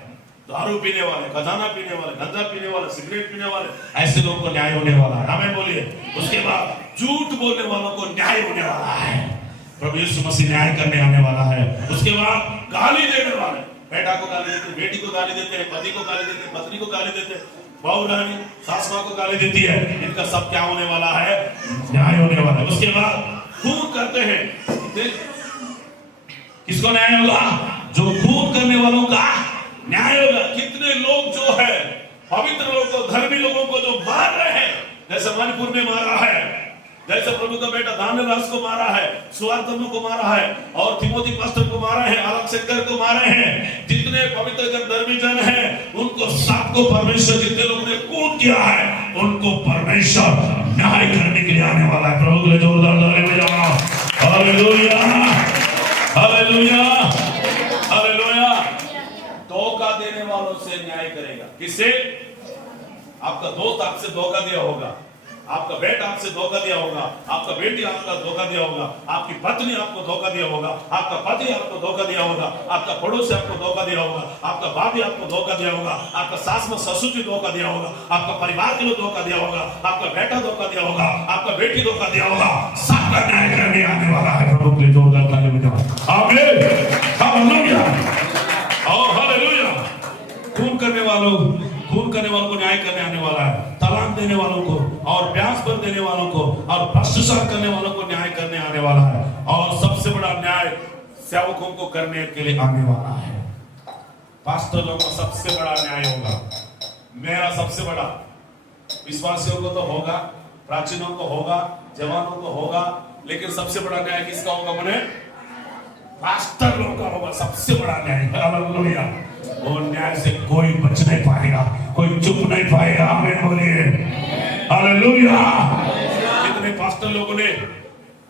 दारू पीने वाले, खजाना पीने वाले, गांजा पीने वाले, सिगरेट पीने वाले, ऐसे लोगों को न्याय होने वाला है। हमें बोलिए। उसके बाद झूठ बोलने वालों को न्याय होने वाला है। प्रभु यीशु मसीह न्याय करने आने वाला है। उसके बाद गाली देने वाले, बेटा को गाली देते, बेटी को गाली देते हैं, पति को गाली देते, पत्नी को गाली देते, बहू रानी सास मां को गाली देती है, इनका सब क्या होने वाला है? न्याय होने वाला है। उसके बाद खून करते हैं, किसको न्याय होगा? जो खून करने वालों का न्याय होगा। कितने लोग जो है पवित्र लोगों को, धर्मी लोगों को जो मार रहे हैं, जैसे मणिपुर में मारा है, जैसे प्रभु का बेटा दानियेल को मारा है, सुवार्तों को मारा है, और तिमोथी पास्टर को मारा है, अलेक्जेंडर को मारे हैं। जितने पवित्र जन, धर्मी जन हैं, उनको सबको परमेश्वर, जितने लोगों ने खून किया है, उनको परमेश्वर न्याय करने के लिए आने वाला है। प्रभु के लिए जोरदार ताली बजाओ। Hallelujah, hallelujah, hallelujah. धोखा देने वालों से न्याय करेगा। किससे? आपका दोस्त आपसे धोखा दिया होगा, आपका बेटा आपसे धोखा दिया होगा, आपका बेटी आपका धोखा दिया होगा, आपकी पत्नी आपको धोखा दिया होगा, आपका पति आपको धोखा दिया होगा, आपका पड़ोसी आपको धोखा दिया होगा, आपका भाभी आपको धोखा दिया होगा, आपका सास में ससुर भी धोखा दिया होगा, आपका परिवार के लोग धोखा दिया होगा, आपका बेटा धोखा दिया होगा, आपका बेटी धोखा दिया होगा। सबका न्याय करने आने वाला है। प्रभु के लिए जोरदार ताली बजाओ। आमीन, हालेलुया, हालेलुया। खून करने वालों को न्याय करने आने वाला है। तलाक देने वालों को और ब्याज पर देने वालों को और भ्रष्टाचार करने वालों को न्याय करने आने वाला है। और सबसे बड़ा न्याय सेवकों को करने के लिए आने वाला है। पास्टरों का सबसे बड़ा न्याय होगा। मेरा सबसे बड़ा, विश्वासियों को तो होगा, प्राचीनों को होगा, जवानों को होगा, लेकिन सबसे बड़ा न्याय किसका होगा? मैंने पास्टर लोगों का होगा सबसे बड़ा न्याय। हालेलुया। और न्याय से कोई बच नहीं पाएगा, कोई चुप नहीं पाएगा। आमीन बोलिए। हालेलुया। कितने पास्टर लोगों ने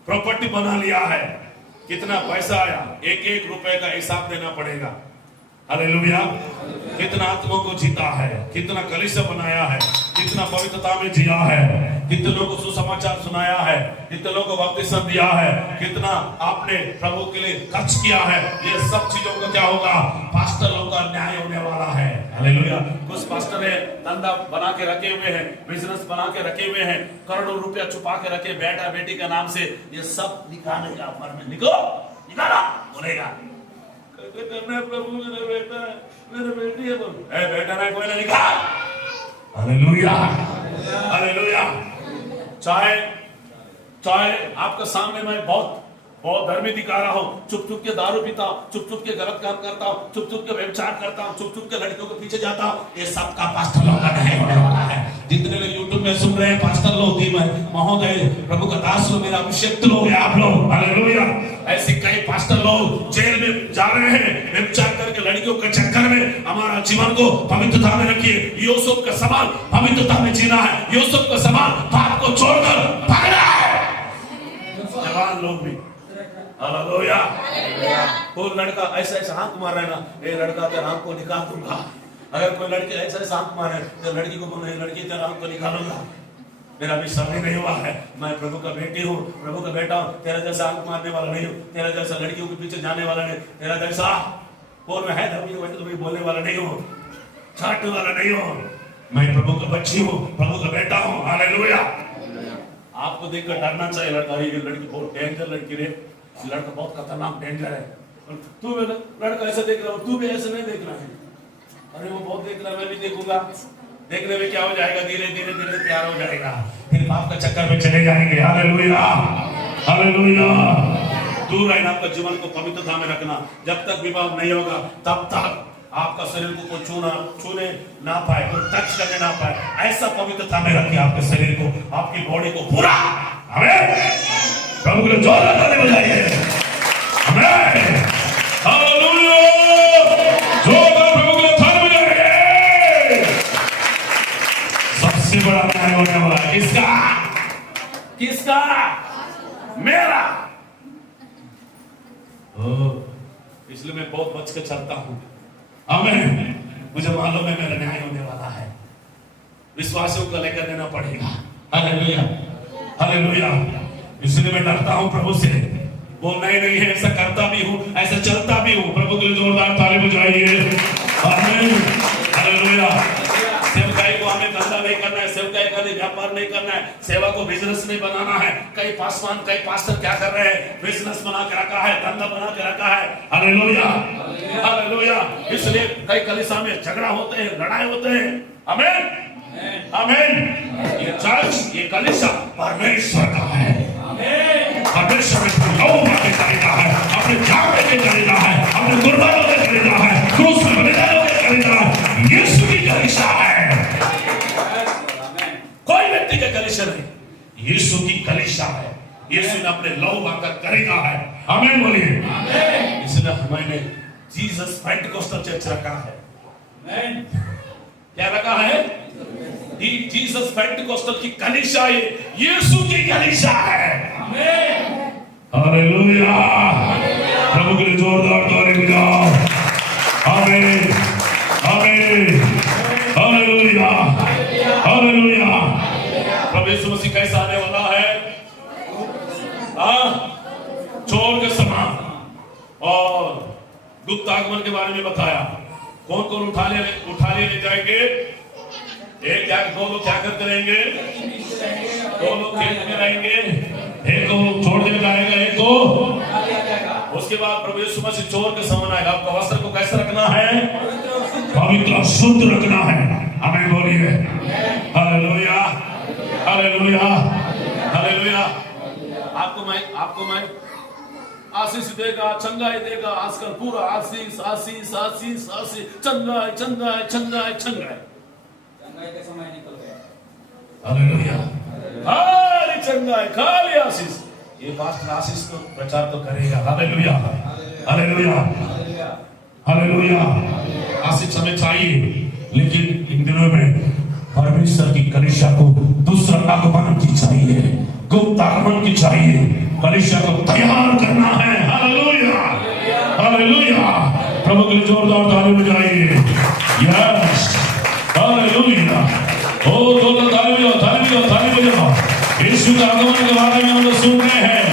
प्रॉपर्टी बना लिया है, कितना पैसा आया, एक एक रुपए का हिसाब देना पड़ेगा। हालेलुया। कितना आत्मा को जीता है, कितना कलीसिया बनाया है, कितना पवित्रता में जिया है, कितने लोगों को सुसमाचार सुनाया है, कितने लोगों को बपतिस्मा दिया है, कितना आपने प्रभु के लिए खर्च किया है। ये सब चीजों का क्या होगा? पास्टर लोगों का न्याय होने वाला है। हालेलुया। कुछ पास्टर है धंधा बना के रखे हुए हैं, बिजनेस बना के रखे हुए हैं, करोड़ों रुपया छुपा के रखे बेटा बेटी के नाम से। ये सब निकालने का निकाला बोलेगा कहते करना प्रभु मेरा बेटा है, मेरा बेटी है, बोल ए बेटा ना कोई ना लिखा। Hallelujah hallelujah. चाहे आपके सामने मैं बहुत धर्मी दिखा रहा हूँ, चुप चुप के दारू पीता हूँ, चुप चुप के गलत काम करता हूँ, चुप चुप के व्यभिचार करता हूँ, चुप चुप के लड़कियों के पीछे जाता हूँ, ये सब का पास्टर लोग का नहीं होने वाला है। जितने लोग यूट्यूब में सुन रहे हैं पास्टर लोग, महोदय, प्रभु का दास लोग, मेरा अभिषेक लोग हैं आप लोग, हालेलुया। ऐसे कई पास्टर लोग जेल में जा रहे हैं व्यभिचार करके लड़कियों के चक्कर में। हमारा जीवन को पवित्रता में रखिए। यूसुफ का समान पवित्रता में जीना है। यूसुफ का समान पाप को छोड़कर भागना है। जवान लोग भी हालेलुया। कोई लड़का ऐसा हाथ मार रहा है ना, ये लड़का तेरा आंख को निकाल दूंगा। अगर कोई लड़के ऐसा हाथ मारे तो लड़की को बोले लड़की तेरा आंख को निकालूंगा। मेरा भी शादी नहीं हुआ है, मैं प्रभु का बेटी हूँ, प्रभु का बेटा हूँ। तेरा जैसा आंख मारने वाला नहीं हूँ, तेरा जैसा लड़कियों के पीछे जाने वाला नहीं, तेरा जैसा बोल है धर्मी बोलने वाला नहीं हूँ, छाटने वाला नहीं हूँ। मैं प्रभु का बच्ची हूँ, प्रभु का बेटा हूँ, हालेलुया। आपको देखकर डरना चाहिए। लड़का ये लड़की बहुत डेंजर लड़की रे, लड़का बहुत खतरनाक डेंजर है। तू लड़का ऐसा देख रहा हो, तू भी ऐसे नहीं देख रहा है। अरे वो बहुत देख रहा है, मैं भी देखूंगा। देखने में क्या हो जाएगा, धीरे धीरे धीरे प्यार हो जाएगा, फिर पाप का चक्कर में चले जाएंगे। Hallelujah hallelujah. दूर रहना, आपका जीवन को पवित्रता में रखना। जब तक विवाह नहीं होगा तब तक आपका शरीर को कोई छूने ना पाए, कोई टच करने ना पाए। ऐसा पवित्रता में रखिए आपके शरीर को, आपकी बॉडी को पूरा। आमीन। प्रभु के लिए जोर लगाने बजाइए। आमीन हालेलुया। जोरदार प्रभु के लिए थाली बजाइए। सबसे बड़ा न्याय होने वाला है किसका? मेरा। इसलिए मैं बहुत बच के चलता हूं। आमीन। मुझे मालूम है मेरा न्याय होने वाला है, विश्वासियों को लेकर देना पड़ेगा। Hallelujah hallelujah. इसलिए मैं डरता हूं प्रभु से। बोलना ही नहीं है, ऐसा करता भी हूं, ऐसा चलता भी हूं। प्रभु के लिए जोरदार ताली बजाइए। आमीन हालेलुया। सेवकाई को हमें धंधा नहीं करना है, सेवकाई का व्यापार नहीं करना है, सेवा को बिजनेस नहीं बनाना है। कई पास्टर क्या कर रहे हैं, बिजनेस बना के रखा है, धंधा बना के रखा है। Hallelujah hallelujah. इसलिए कई कलीसिया में झगड़ा होते हैं, लड़ाई होते हैं। आमीन आमीन। ये चर्च, ये कलीसिया परमेश्वर का है। परमेश्वर में खरीदा है, अपने जान में खरीदा है, अपने कुर्बानों में खरीदा है, क्रूस में बलिदानों में खरीदा है। यीशु की कलीसिया है, कोई व्यक्ति का कलीसिया नहीं, यीशु की कलीसिया है। यीशु ने अपने लहू बहाकर खरीदा है। आमीन बोलिए। इसलिए मैंने जीसस पेंटिकोस्टल चर्च रखा है। क्या रखा है? जीसस पेंटिकोस्टल की कलीसिया है, यीशु की कलीसिया है। हालेलुया। प्रभु के लिए जोरदार ताली बजाओ। आमीन आमीन हालेलुया हालेलुया। प्रभु यीशु मसीह कैसा आने वाला है? चोर के समान। और गुप्त आगमन के बारे में बताया। कौन कौन उठा ले जाएंगे? दो लोग क्या करते रहेंगे? दो लोग खेत में रहेंगे, एक को छोड़ देने जाएगा, एक को। उसके बाद प्रभु यीशु मसीह चोर के समान आएगा। आपका वस्त्र को कैसे रखना है? पवित्र और शुद्ध रखना है। आमीन बोलिए। Hallelujah hallelujah hallelujah. आपको मैं आशीष देगा, चंगाई देगा। आजकल पूरा आशीष आशीष आशीष आशीष, चंगाई चंगाई चंगाई चंगाई के समय निकल गया। हालेलुया। खाली चंगाई, खाली आशीष। ये पास्टर आशीष को प्रचार तो करेगा। Hallelujah hallelujah hallelujah. आशीष हमें चाहिए, लेकिन इन दिनों में परमेश्वर की कलीसिया को दूसरा आगमन की चाहिए, गुप्त आगमन की चाहिए। कलीसिया को तैयार करना है। Hallelujah hallelujah. प्रभु के लिए जोरदार ताली बजाइए। Yes hallelujah. ओ जोरदार ताली बजाओ। यीशु के आगमन के बारे में हम लोग सुन रहे हैं।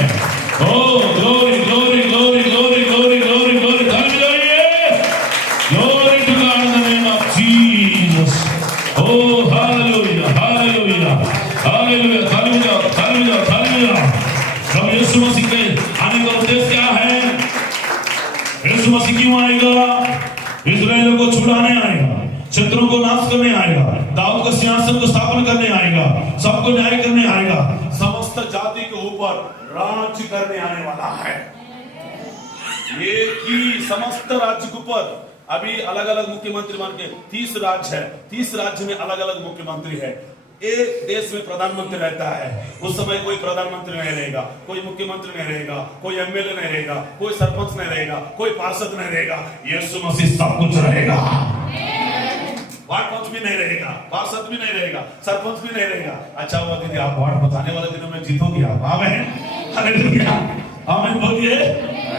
Oh glory glory glory glory glory glory glory. ताली बजाइए। Glory to God in the name of Jesus. Oh hallelujah hallelujah hallelujah. ताली बजाओ ताली बजाओ ताली बजाओ। प्रभु यीशु मसीह के आने का उद्देश्य क्या है? मसीह क्यों आएगा? इस्राएल को छुड़ाने आएगा, शत्रुओं को नाश करने आएगा, दाऊद का सिंहासन को स्थापन करने आएगा, सबको न्याय करने आएगा, समस्त जाति के ऊपर राज करने आने वाला है। एक ही समस्त राज्य के ऊपर अभी अलग अलग मुख्यमंत्री मान के 30 राज्य है, 30 राज्य में अलग अलग मुख्यमंत्री है। एक देश में प्रधानमंत्री रहता है, उस समय कोई प्रधानमंत्री नहीं रहेगा, कोई मुख्यमंत्री नहीं रहेगा, कोई एमएलए नहीं रहेगा, कोई सरपंच नहीं रहेगा, कोई पार्षद नहीं रहेगा, यीशु मसीह सब कुछ रहेगा। वार्ड पंच भी नहीं रहेगा, पार्षद भी नहीं रहेगा, सरपंच भी नहीं रहेगा। अच्छा हुआ दीदी आप वार्ड बताने वाले दिनों में जीतोगे आप। आमीन, हालेलुया, आमीन बोलिए,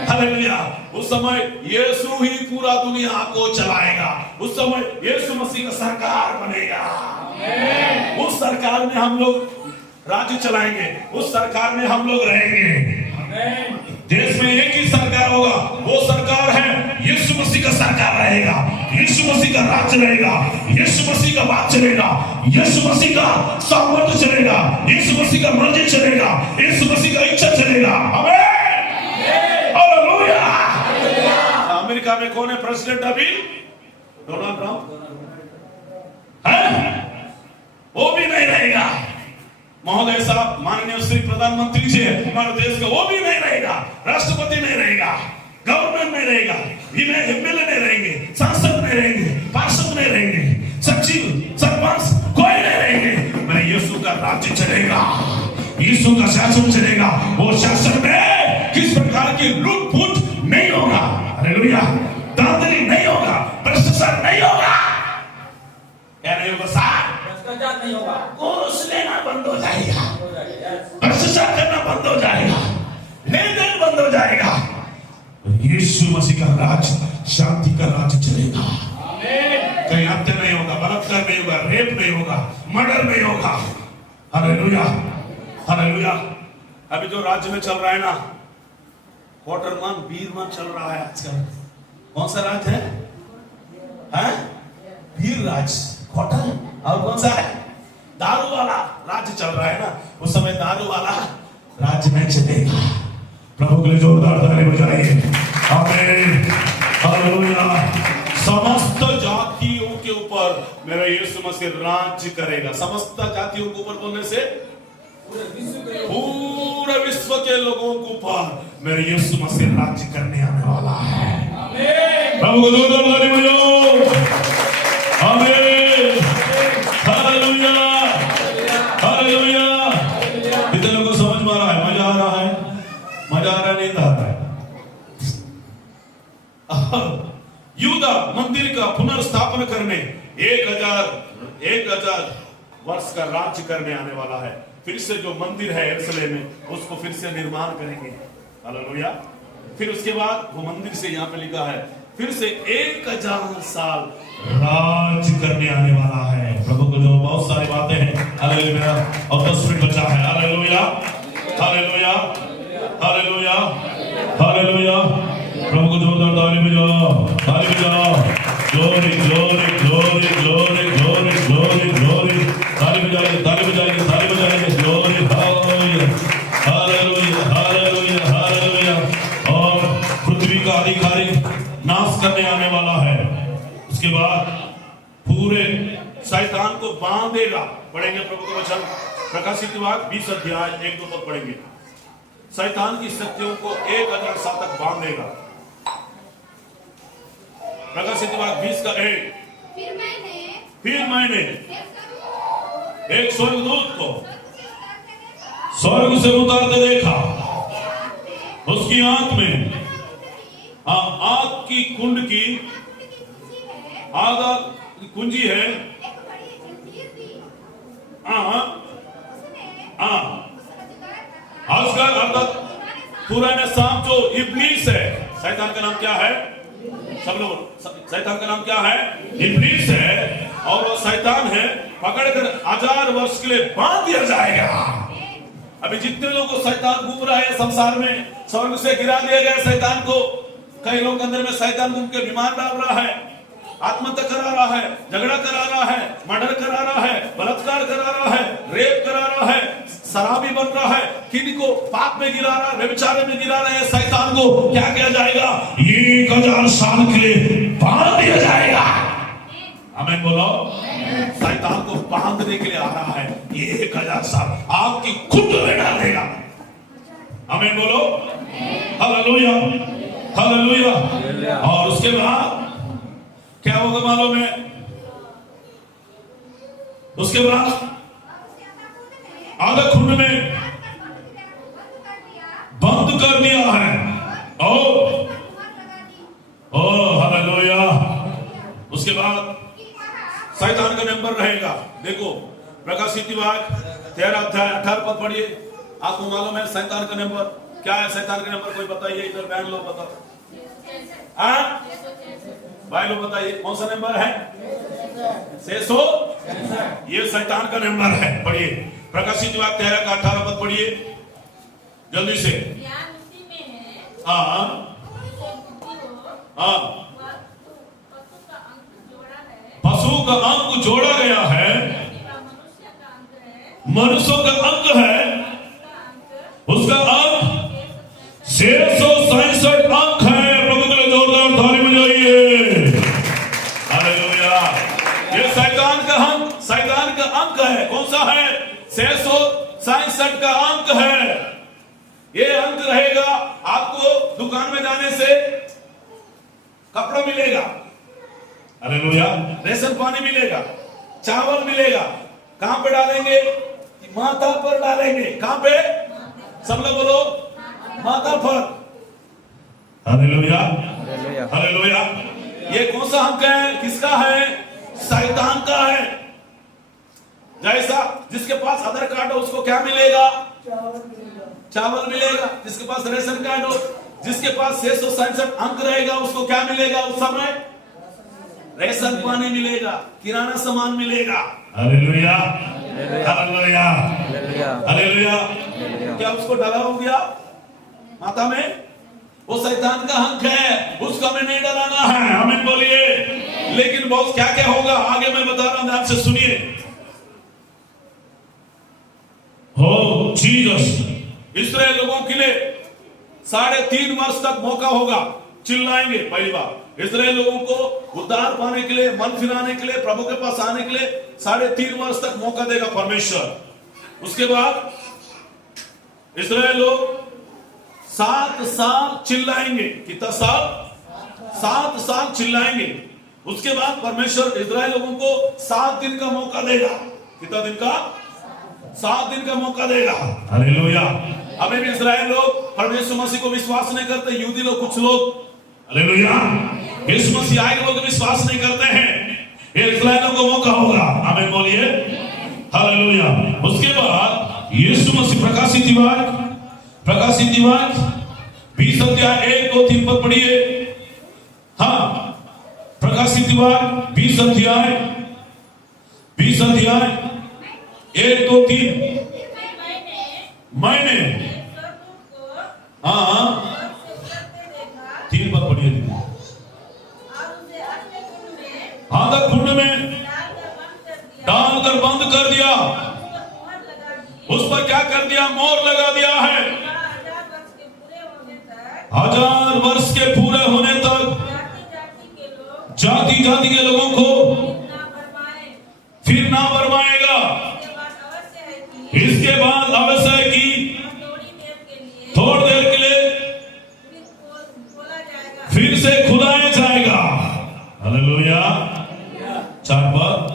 हालेलुया। उस समय यीशु ही पूरा दुनिया को चलाएगा, उस समय यीशु मसीह का सरकार बनेगा। उस सरकार में हम लोग राज्य चलाएंगे, उस सरकार में हम लोग रहेंगे। देश में एक ही सरकार होगा, वो सरकार है यीशु मसीह का सरकार रहेगा, यीशु मसीह का राज रहेगा, यीशु मसीह का बात चलेगा, यीशु मसीह का सामर्थ्य चलेगा, यीशु मसीह का मर्जी चलेगा, यीशु मसीह का इच्छा चलेगा। आमीन, हालेलुया। अमेरिका में कौन है प्रेसिडेंट अभी? डोनाल्ड ट्रंप है, वो भी नहीं रहेगा। महोदय साहब, माननीय श्री प्रधानमंत्री जी हमारे देश का, वो भी नहीं रहेगा, राष्ट्रपति नहीं रहेगा, गवर्नमेंट नहीं रहेगा, एमएलए नहीं रहेंगे, सांसद नहीं रहेंगे, पार्षद नहीं रहेंगे, सचिव सरपंच कोई नहीं रहेंगे। मेरे यीशु का राज्य चलेगा, यीशु का शासन चलेगा। वो शासन में किस प्रकार की लूट फूट नहीं होगा, हालेलुया, धांधली नहीं होगा, भ्रष्टाचार नहीं होगा। क्या नहीं होगा साहब? भ्रष्टाचार नहीं होगा, घूस लेना बंद हो जाएगा, भ्रष्टाचार करना बंद हो जाएगा, लेन देन बंद हो जाएगा। यीशु मसीह का राज, शांति का राज चलेगा। कहीं हत्या नहीं होगा, बलात्कार नहीं होगा, रेप नहीं होगा, मर्डर नहीं होगा। Hallelujah, hallelujah. अभी जो राज्य में चल रहा है ना, क्वार्टरमैन वीरमैन चल रहा है आजकल। कौन सा राज्य है? वीर राज, क्वार्टर। और कौन सा है? दारू वाला राज्य चल रहा है ना, उस समय दारू वाला राज्य में चलेगा। प्रभु के लिए जोरदार ताली बजाइए। आमीन, हालेलुया। समस्त जातियों के ऊपर मेरा यीशु मसीह राज्य करेगा। समस्त जातियों के ऊपर बोलने से पूरे विश्व के लोगों के ऊपर मेरे यीशु मसीह राज्य करने आने वाला है। प्रभु को जोरदार ताली बजाओ। आमीन, हालेलुया, हालेलुया। कितने लोगों को समझ में आ रहा है? मजा आ रहा है? मजा आ रहा है, नहीं आ रहा है? यूदा मंदिर का पुनर्स्थापन करने 1000 वर्ष का राज्य करने आने वाला है। फिर से जो मंदिर है यरूशलेम में, उसको फिर से निर्माण करेंगे। हालेलुया। फिर उसके बाद वो मंदिर से यहाँ पे लिखा है, फिर से 1000 साल राज करने आने वाला है। प्रभु को जो बहुत सारी बातें हैं, हालेलुया। मेरा और 10 मिनट बचा है। Hallelujah, hallelujah, hallelujah, hallelujah. प्रभु को जोरदार ताली बजाओ, ताली बजाओ। Glory, glory, glory, glory, glory, glory, glory. ताली बजाइए, ताली बजाइए, ताली बजाइए। Glory, hallelujah, hallelujah, hallelujah, hallelujah. और पृथ्वी का अधिकारी नाश करने आने वाला है। उसके बाद पूरे शैतान को बांधेगा। पढ़ेंगे प्रभु का वचन, प्रकाशित वाक्य 20 अध्याय 1-2 तक पढ़ेंगे। शैतान की शक्तियों को 1000 साल तक बांधेगा। प्रकाशित वाक्य 20 का 1। फिर मैंने एक स्वर्गदूत को स्वर्ग से उतरते देखा। उसकी आंख में आग की कुंड की आधा कुंजी है। पुराने सांप जो इब्लीस है, शैतान का नाम क्या है? सब लोग, शैतान का नाम क्या है? इब्लीस है। और वो शैतान है, पकड़कर 1000 वर्ष के लिए बांध दिया जाएगा। अभी जितने लोगों को शैतान घूम रहा है संसार में, स्वर्ग से गिरा दिया गया शैतान को। कई लोग अंदर में शैतान घूम के बीमार डाल रहा है। आत्महत्या करा रहा है, झगड़ा करा रहा है, मर्डर करा रहा है, बलात्कार करा रहा है, रेप करा रहा है, शराबी बन रहा है, किनको पाप में गिरा रहा है, व्यभिचार में गिरा रहा है, शैतान को क्या किया जाएगा? 1000 साल के लिए बांध दिया जाएगा। आमीन बोलो। शैतान को बांधने के लिए आ रहा है, 1000 साल आपकी खुद में डाल देगा। आमीन बोलो। Hallelujah, hallelujah. और उसके बाद क्या होगा मालूम है? उसके बाद आधा खुंड में बंद कर दिया है। ओ हालेलुया। उसके बाद शैतान का नंबर रहेगा। देखो प्रकाशित विभाग 13 अध्याय 18 पद पढ़िए। आपको मालूम है शैतान का नंबर क्या है? शैतान का नंबर कोई बताइए, इधर बहन लोग बताओ। भाई लोग बताइए कौन सा नंबर है? 600। ये शैतान का नंबर है। पढ़िए प्रकाशित विभाग 13 का 18 पद पढ़िए जल्दी से। ज्ञान उसी में है, हाँ जिसे बुद्धि हो, हाँ। पशु का अंक जोड़ा है, पशु का अंक जोड़ा गया है, वह मनुष्य का अंक है, मनुष्यों का अंक है, उसका अंक 667 अंक है। प्रभु के लिए जोरदार ताली बजाइए। हालेलुया। ये शैतान का अंक, शैतान का अंक है। कौन सा है? 667 का अंक है। ये अंक रहेगा। आपको दुकान में जाने से कपड़ा मिलेगा, हालेलुया, रेशन पानी मिलेगा, चावल मिलेगा। कहां पे डालेंगे? माथा पर डालेंगे। कहां पे? सब लोग बोलो, माथा पर। Hallelujah, hallelujah. ये कौन सा अंक है? किसका है? शैतान का है। जैसा जिसके पास आधार कार्ड हो उसको क्या मिलेगा? चावल मिलेगा। जिसके पास रेशन कार्ड हो, जिसके पास 667 अंक रहेगा उसको क्या मिलेगा? उस समय रेशन पानी मिलेगा, किराना सामान मिलेगा। Hallelujah, hallelujah, hallelujah. क्या उसको डाला हो गया माता में? वो शैतान का अंक है, उसको हमें नहीं डराना है। आमीन बोलिए। लेकिन बहुत क्या क्या होगा आगे मैं बता रहा हूं, ध्यान से सुनिए। हो जीसस, इस्राएल लोगों के लिए 3.5 वर्ष तक मौका होगा, चिल्लाएंगे। पहली बार इस्राएल लोगों को उद्धार पाने के लिए, मन फिराने के लिए, प्रभु के पास आने के लिए 3.5 वर्ष तक मौका देगा परमेश्वर। उसके बाद इस्राएल लोग 7 साल चिल्लाएंगे। कितना साल? 7 साल चिल्लाएंगे। उसके बाद परमेश्वर इस्राएल लोगों को 7 दिन का मौका देगा। कितना दिन का? 7 दिन का मौका देगा। हालेलुया। अभी भी इस्राएल लोग परमेश्वर मसीह को विश्वास नहीं करते। यहूदी लोग, कुछ लोग, हालेलुया, यीशु मसीह आए लोग विश्वास नहीं करते हैं। ये इस्राएलियों को मौका होगा। आमीन बोलिए। हालेलुया। उसके बाद यीशु मसीह प्रकाशित विभाग 20 अध्याय 1, 2, 3 पद पढ़िए। हाँ, प्रकाशित विभाग 20 अध्याय 1, 2, 3। मैंने हाँ 3 पद पढ़िए। आधा कुंड में डालकर बंद कर दिया। उस पर क्या कर दिया? मोहर लगा दिया है। 1000 वर्ष के पूरे होने तक जाति जाति के लोगों को फिर ना बरमाएगा। इसके बाद अवश्य है कि थोड़ी देर के लिए फिर से खुलाया जाएगा। हालेलुया। 4 पद।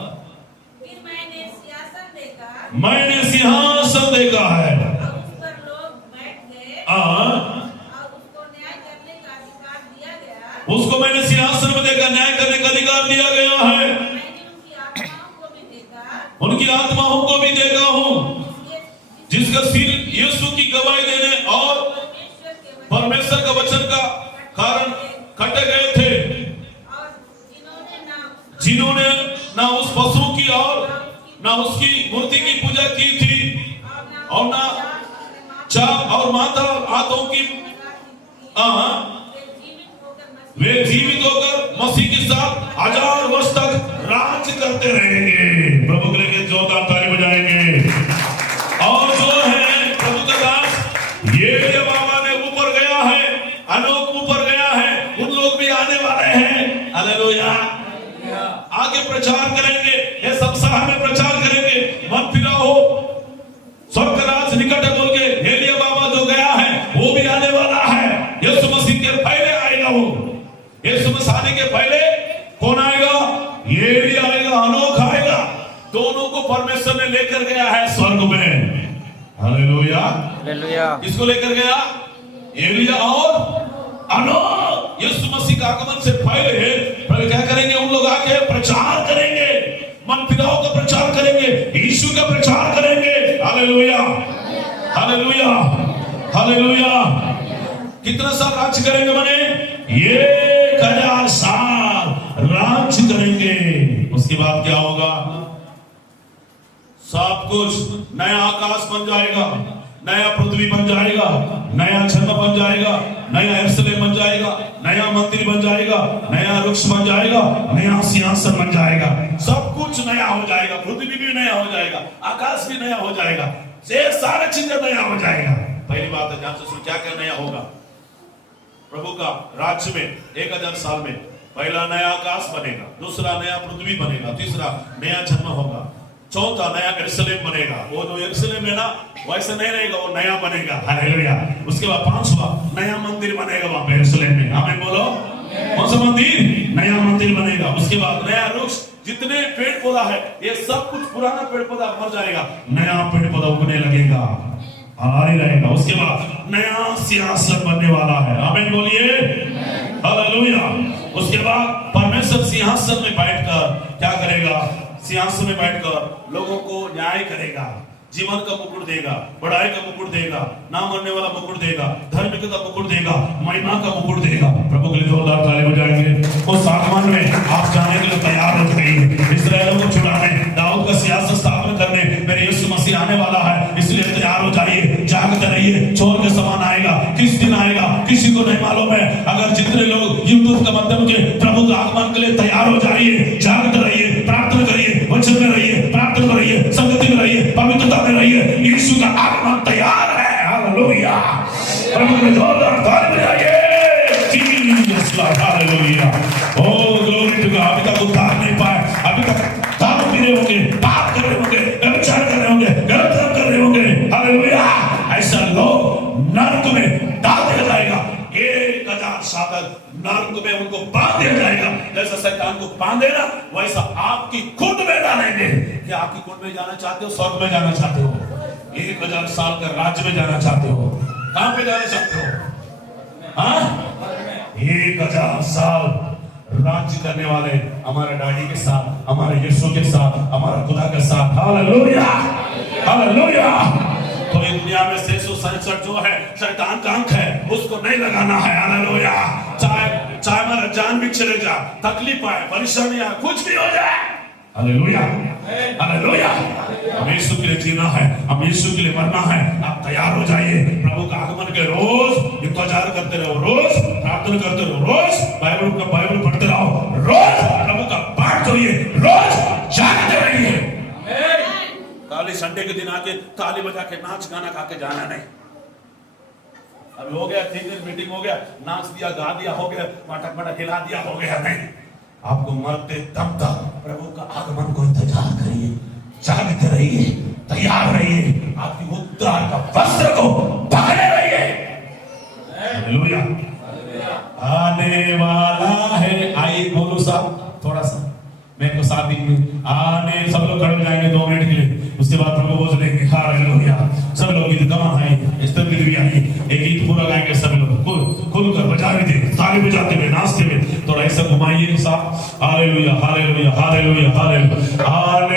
मैंने सिंहासन देखा है, उस पर लोग बैठ गए और उसको न्याय करने का अधिकार दिया गया। उसको मैंने सिंहासन में देखा, न्याय करने का अधिकार दिया गया है। मैंने उनकी आत्माओं को भी देखा, उनकी आत्माओं को भी देखा हूँ, जिसका सिर यीशु की गवाही देने और परमेश्वर का वचन का कारण कटे गए थे, और जिन्होंने ना उस पशु की और ना उसकी मूर्ति की पूजा की थी, और ना चाप और माता हाथों की वे जीवित होकर मसीह के साथ 1000 वर्ष तक राज करते रहेंगे। प्रभु के लिए जोरदार ताली बजाएंगे। और जो है प्रभु का दास ये बाबा ने ऊपर गया है, अनोख ऊपर गया है, उन लोग भी आने वाले हैं। हालेलुया। आगे प्रचार करेंगे, ये संसार में प्रचार करेंगे, मत फिराओ, स्वर्ग राज निकट है बोल के एलिया बाबा जो गया है वो भी आने वाला है। यीशु मसीह के पहले आएगा वो। यीशु मसीह आने के पहले कौन आएगा? ये भी आएगा, अनोख आएगा। दोनों को परमेश्वर ने लेकर गया है स्वर्ग में। हालेलुया। हालेलुया। किसको लेकर गया? एलिया और अनोख। यीशु मसीह का आगमन से पहले क्या करेंगे? उन लोग आके प्रचार करेंगे, मन फिराओ का प्रचार करेंगे, यीशु का प्रचार करेंगे। Hallelujah, hallelujah, hallelujah. कितना साल राज्य करेंगे? बने 1000 साल राज्य करेंगे। उसके बाद क्या होगा? सब कुछ नया आकाश बन जाएगा, नया पृथ्वी बन जाएगा, नया जन्म बन जाएगा, नया यरूशलेम बन जाएगा, नया मंदिर बन जाएगा, नया वृक्ष बन जाएगा, नया सिंहासन बन जाएगा। सब कुछ नया हो जाएगा, पृथ्वी भी नया हो जाएगा, आकाश भी नया हो जाएगा, ये सारे चीजें नया हो जाएगा। पहली बात है ध्यान से सुन, क्या क्या नया होगा प्रभु का राज्य में 1000 साल में? पहला नया आकाश बनेगा, दूसरा नया पृथ्वी बनेगा, तीसरा नया जन्म होगा, चौथा नया यरूशलेम बनेगा। वो जो यरूशलेम है ना वैसे नहीं रहेगा, वो नया बनेगा। हालेलुया। उसके बाद 5वां नया मंदिर बनेगा वहां पे यरूशलेम में। आमीन बोलो। कौन सा मंदिर? नया मंदिर बनेगा। उसके बाद नया वृक्ष, जितने पेड़ पौधा है ये सब कुछ पुराना पेड़ पौधा मर जाएगा, नया पेड़ पौधा उगने लगेगा, हरा रहेगा। उसके बाद नया सिंहासन बनने वाला है। आमीन बोलिए। हालेलुया। उसके बाद परमेश्वर सिंहासन में बैठकर क्या करेगा? सिंहासन में बैठकर लोगों को न्याय करेगा, जीवन का मुकुट देगा, बड़ाई का मुकुट देगा, ना मरने वाला मुकुट देगा, धार्मिकता का मुकुट देगा, महिमा का मुकुट देगा। प्रभु के लिए जोरदार ताली बजाएंगे। उस आगमन में आप जाने के लिए तैयार हो जाइए। इस्राएल को छुड़ाने, दाऊद का सिंहासन स्थापन करने मेरे यीशु मसीह आने वाला है, इसलिए तैयार हो जाइए, जागते रहिए। चोर के समान आएगा, किस दिन आएगा किसी को नहीं मालूम है। अगर जितने लोग यूट्यूब के माध्यम से प्रभु का आगमन के लिए तैयार हो जाइए, जागते रहिए, प्रार्थना करिए, वचन में रहिए, प्रार्थना करिए, संगति में रहिए, पवित्रता में रहिए। यीशु का आगमन तैयार है। हालेलुया। प्रभु के जोरदार ताली बजाइए। Jesus hallelujah. O glory to God. अभी तक उद्धार नहीं पाए, अभी तक दारू पी रहे होंगे, पाप कर रहे होंगे, व्यभिचार कर रहे होंगे, गलत काम कर रहे होंगे। हालेलुया। ऐसा लोग नरक में डाल दिया जाएगा। 1000 साल तक नरक में उनको बांध दिया जाएगा। जैसा शैतान को बांधे ना वैसा आपकी खुद में डालेंगे। क्या आपकी खुद में जाना चाहते हो? स्वर्ग में जाना चाहते हो? 1000 साल का राज्य में जाना चाहते हो? कहां पे जाना चाहते हो? हाँ, 1000 साल राज्य करने वाले हमारे डैडी के साथ, हमारे यीशु के साथ, हमारा खुदा के साथ। Hallelujah, hallelujah. तो ये दुनिया में 667 जो है शैतान का अंक है, उसको नहीं लगाना है। हालेलुया। चाहे हमारा जान भी चले जा, तकलीफ आए, परेशानियां, कुछ भी हो जाए। Hallelujah, hallelujah. हम यीशु के लिए जीना है, हम यीशु के लिए मरना है। आप तैयार हो जाइए। प्रभु का आगमन के रोज इंतजार करते रहो, रोज प्रार्थना करते रहो, रोज बाइबल पढ़ते रहो, रोज प्रभु का पाठ करिए, रोज जागते रहिए। खाली संडे के दिन आके ताली बजा के नाच गाना खा के जाना नहीं। अभी हो गया 3 दिन मीटिंग हो गया, नाच दिया, गा दिया, हो गया, मटक मटक हिला दिया, हो गया। नहीं, आपको मरते दम तक प्रभु का आगमन को इंतजार करिए, जागते रहिए, तैयार रहिए, आपकी उद्धार का वस्त्र को पकड़े रहिए। हालेलुया। आने वाला है। आइए बोलो साहब, थोड़ा सा मैं को साथ दीजिए। आने, सब लोग खड़े हो जाएंगे 2 मिनट के लिए। उसके बाद प्रभु बोल देंगे हालेलुया। सब लोग गीत गमा है, इस तरह गीत भी आएंगे, एक गीत पूरा गाएंगे सब लोग खुल कर बजा भी दे, ताली बजाते हुए, नाचते हुए। थोड़ा ऐसा घुमाइए साहब। Hallelujah, hallelujah, hallelujah, hallelujah.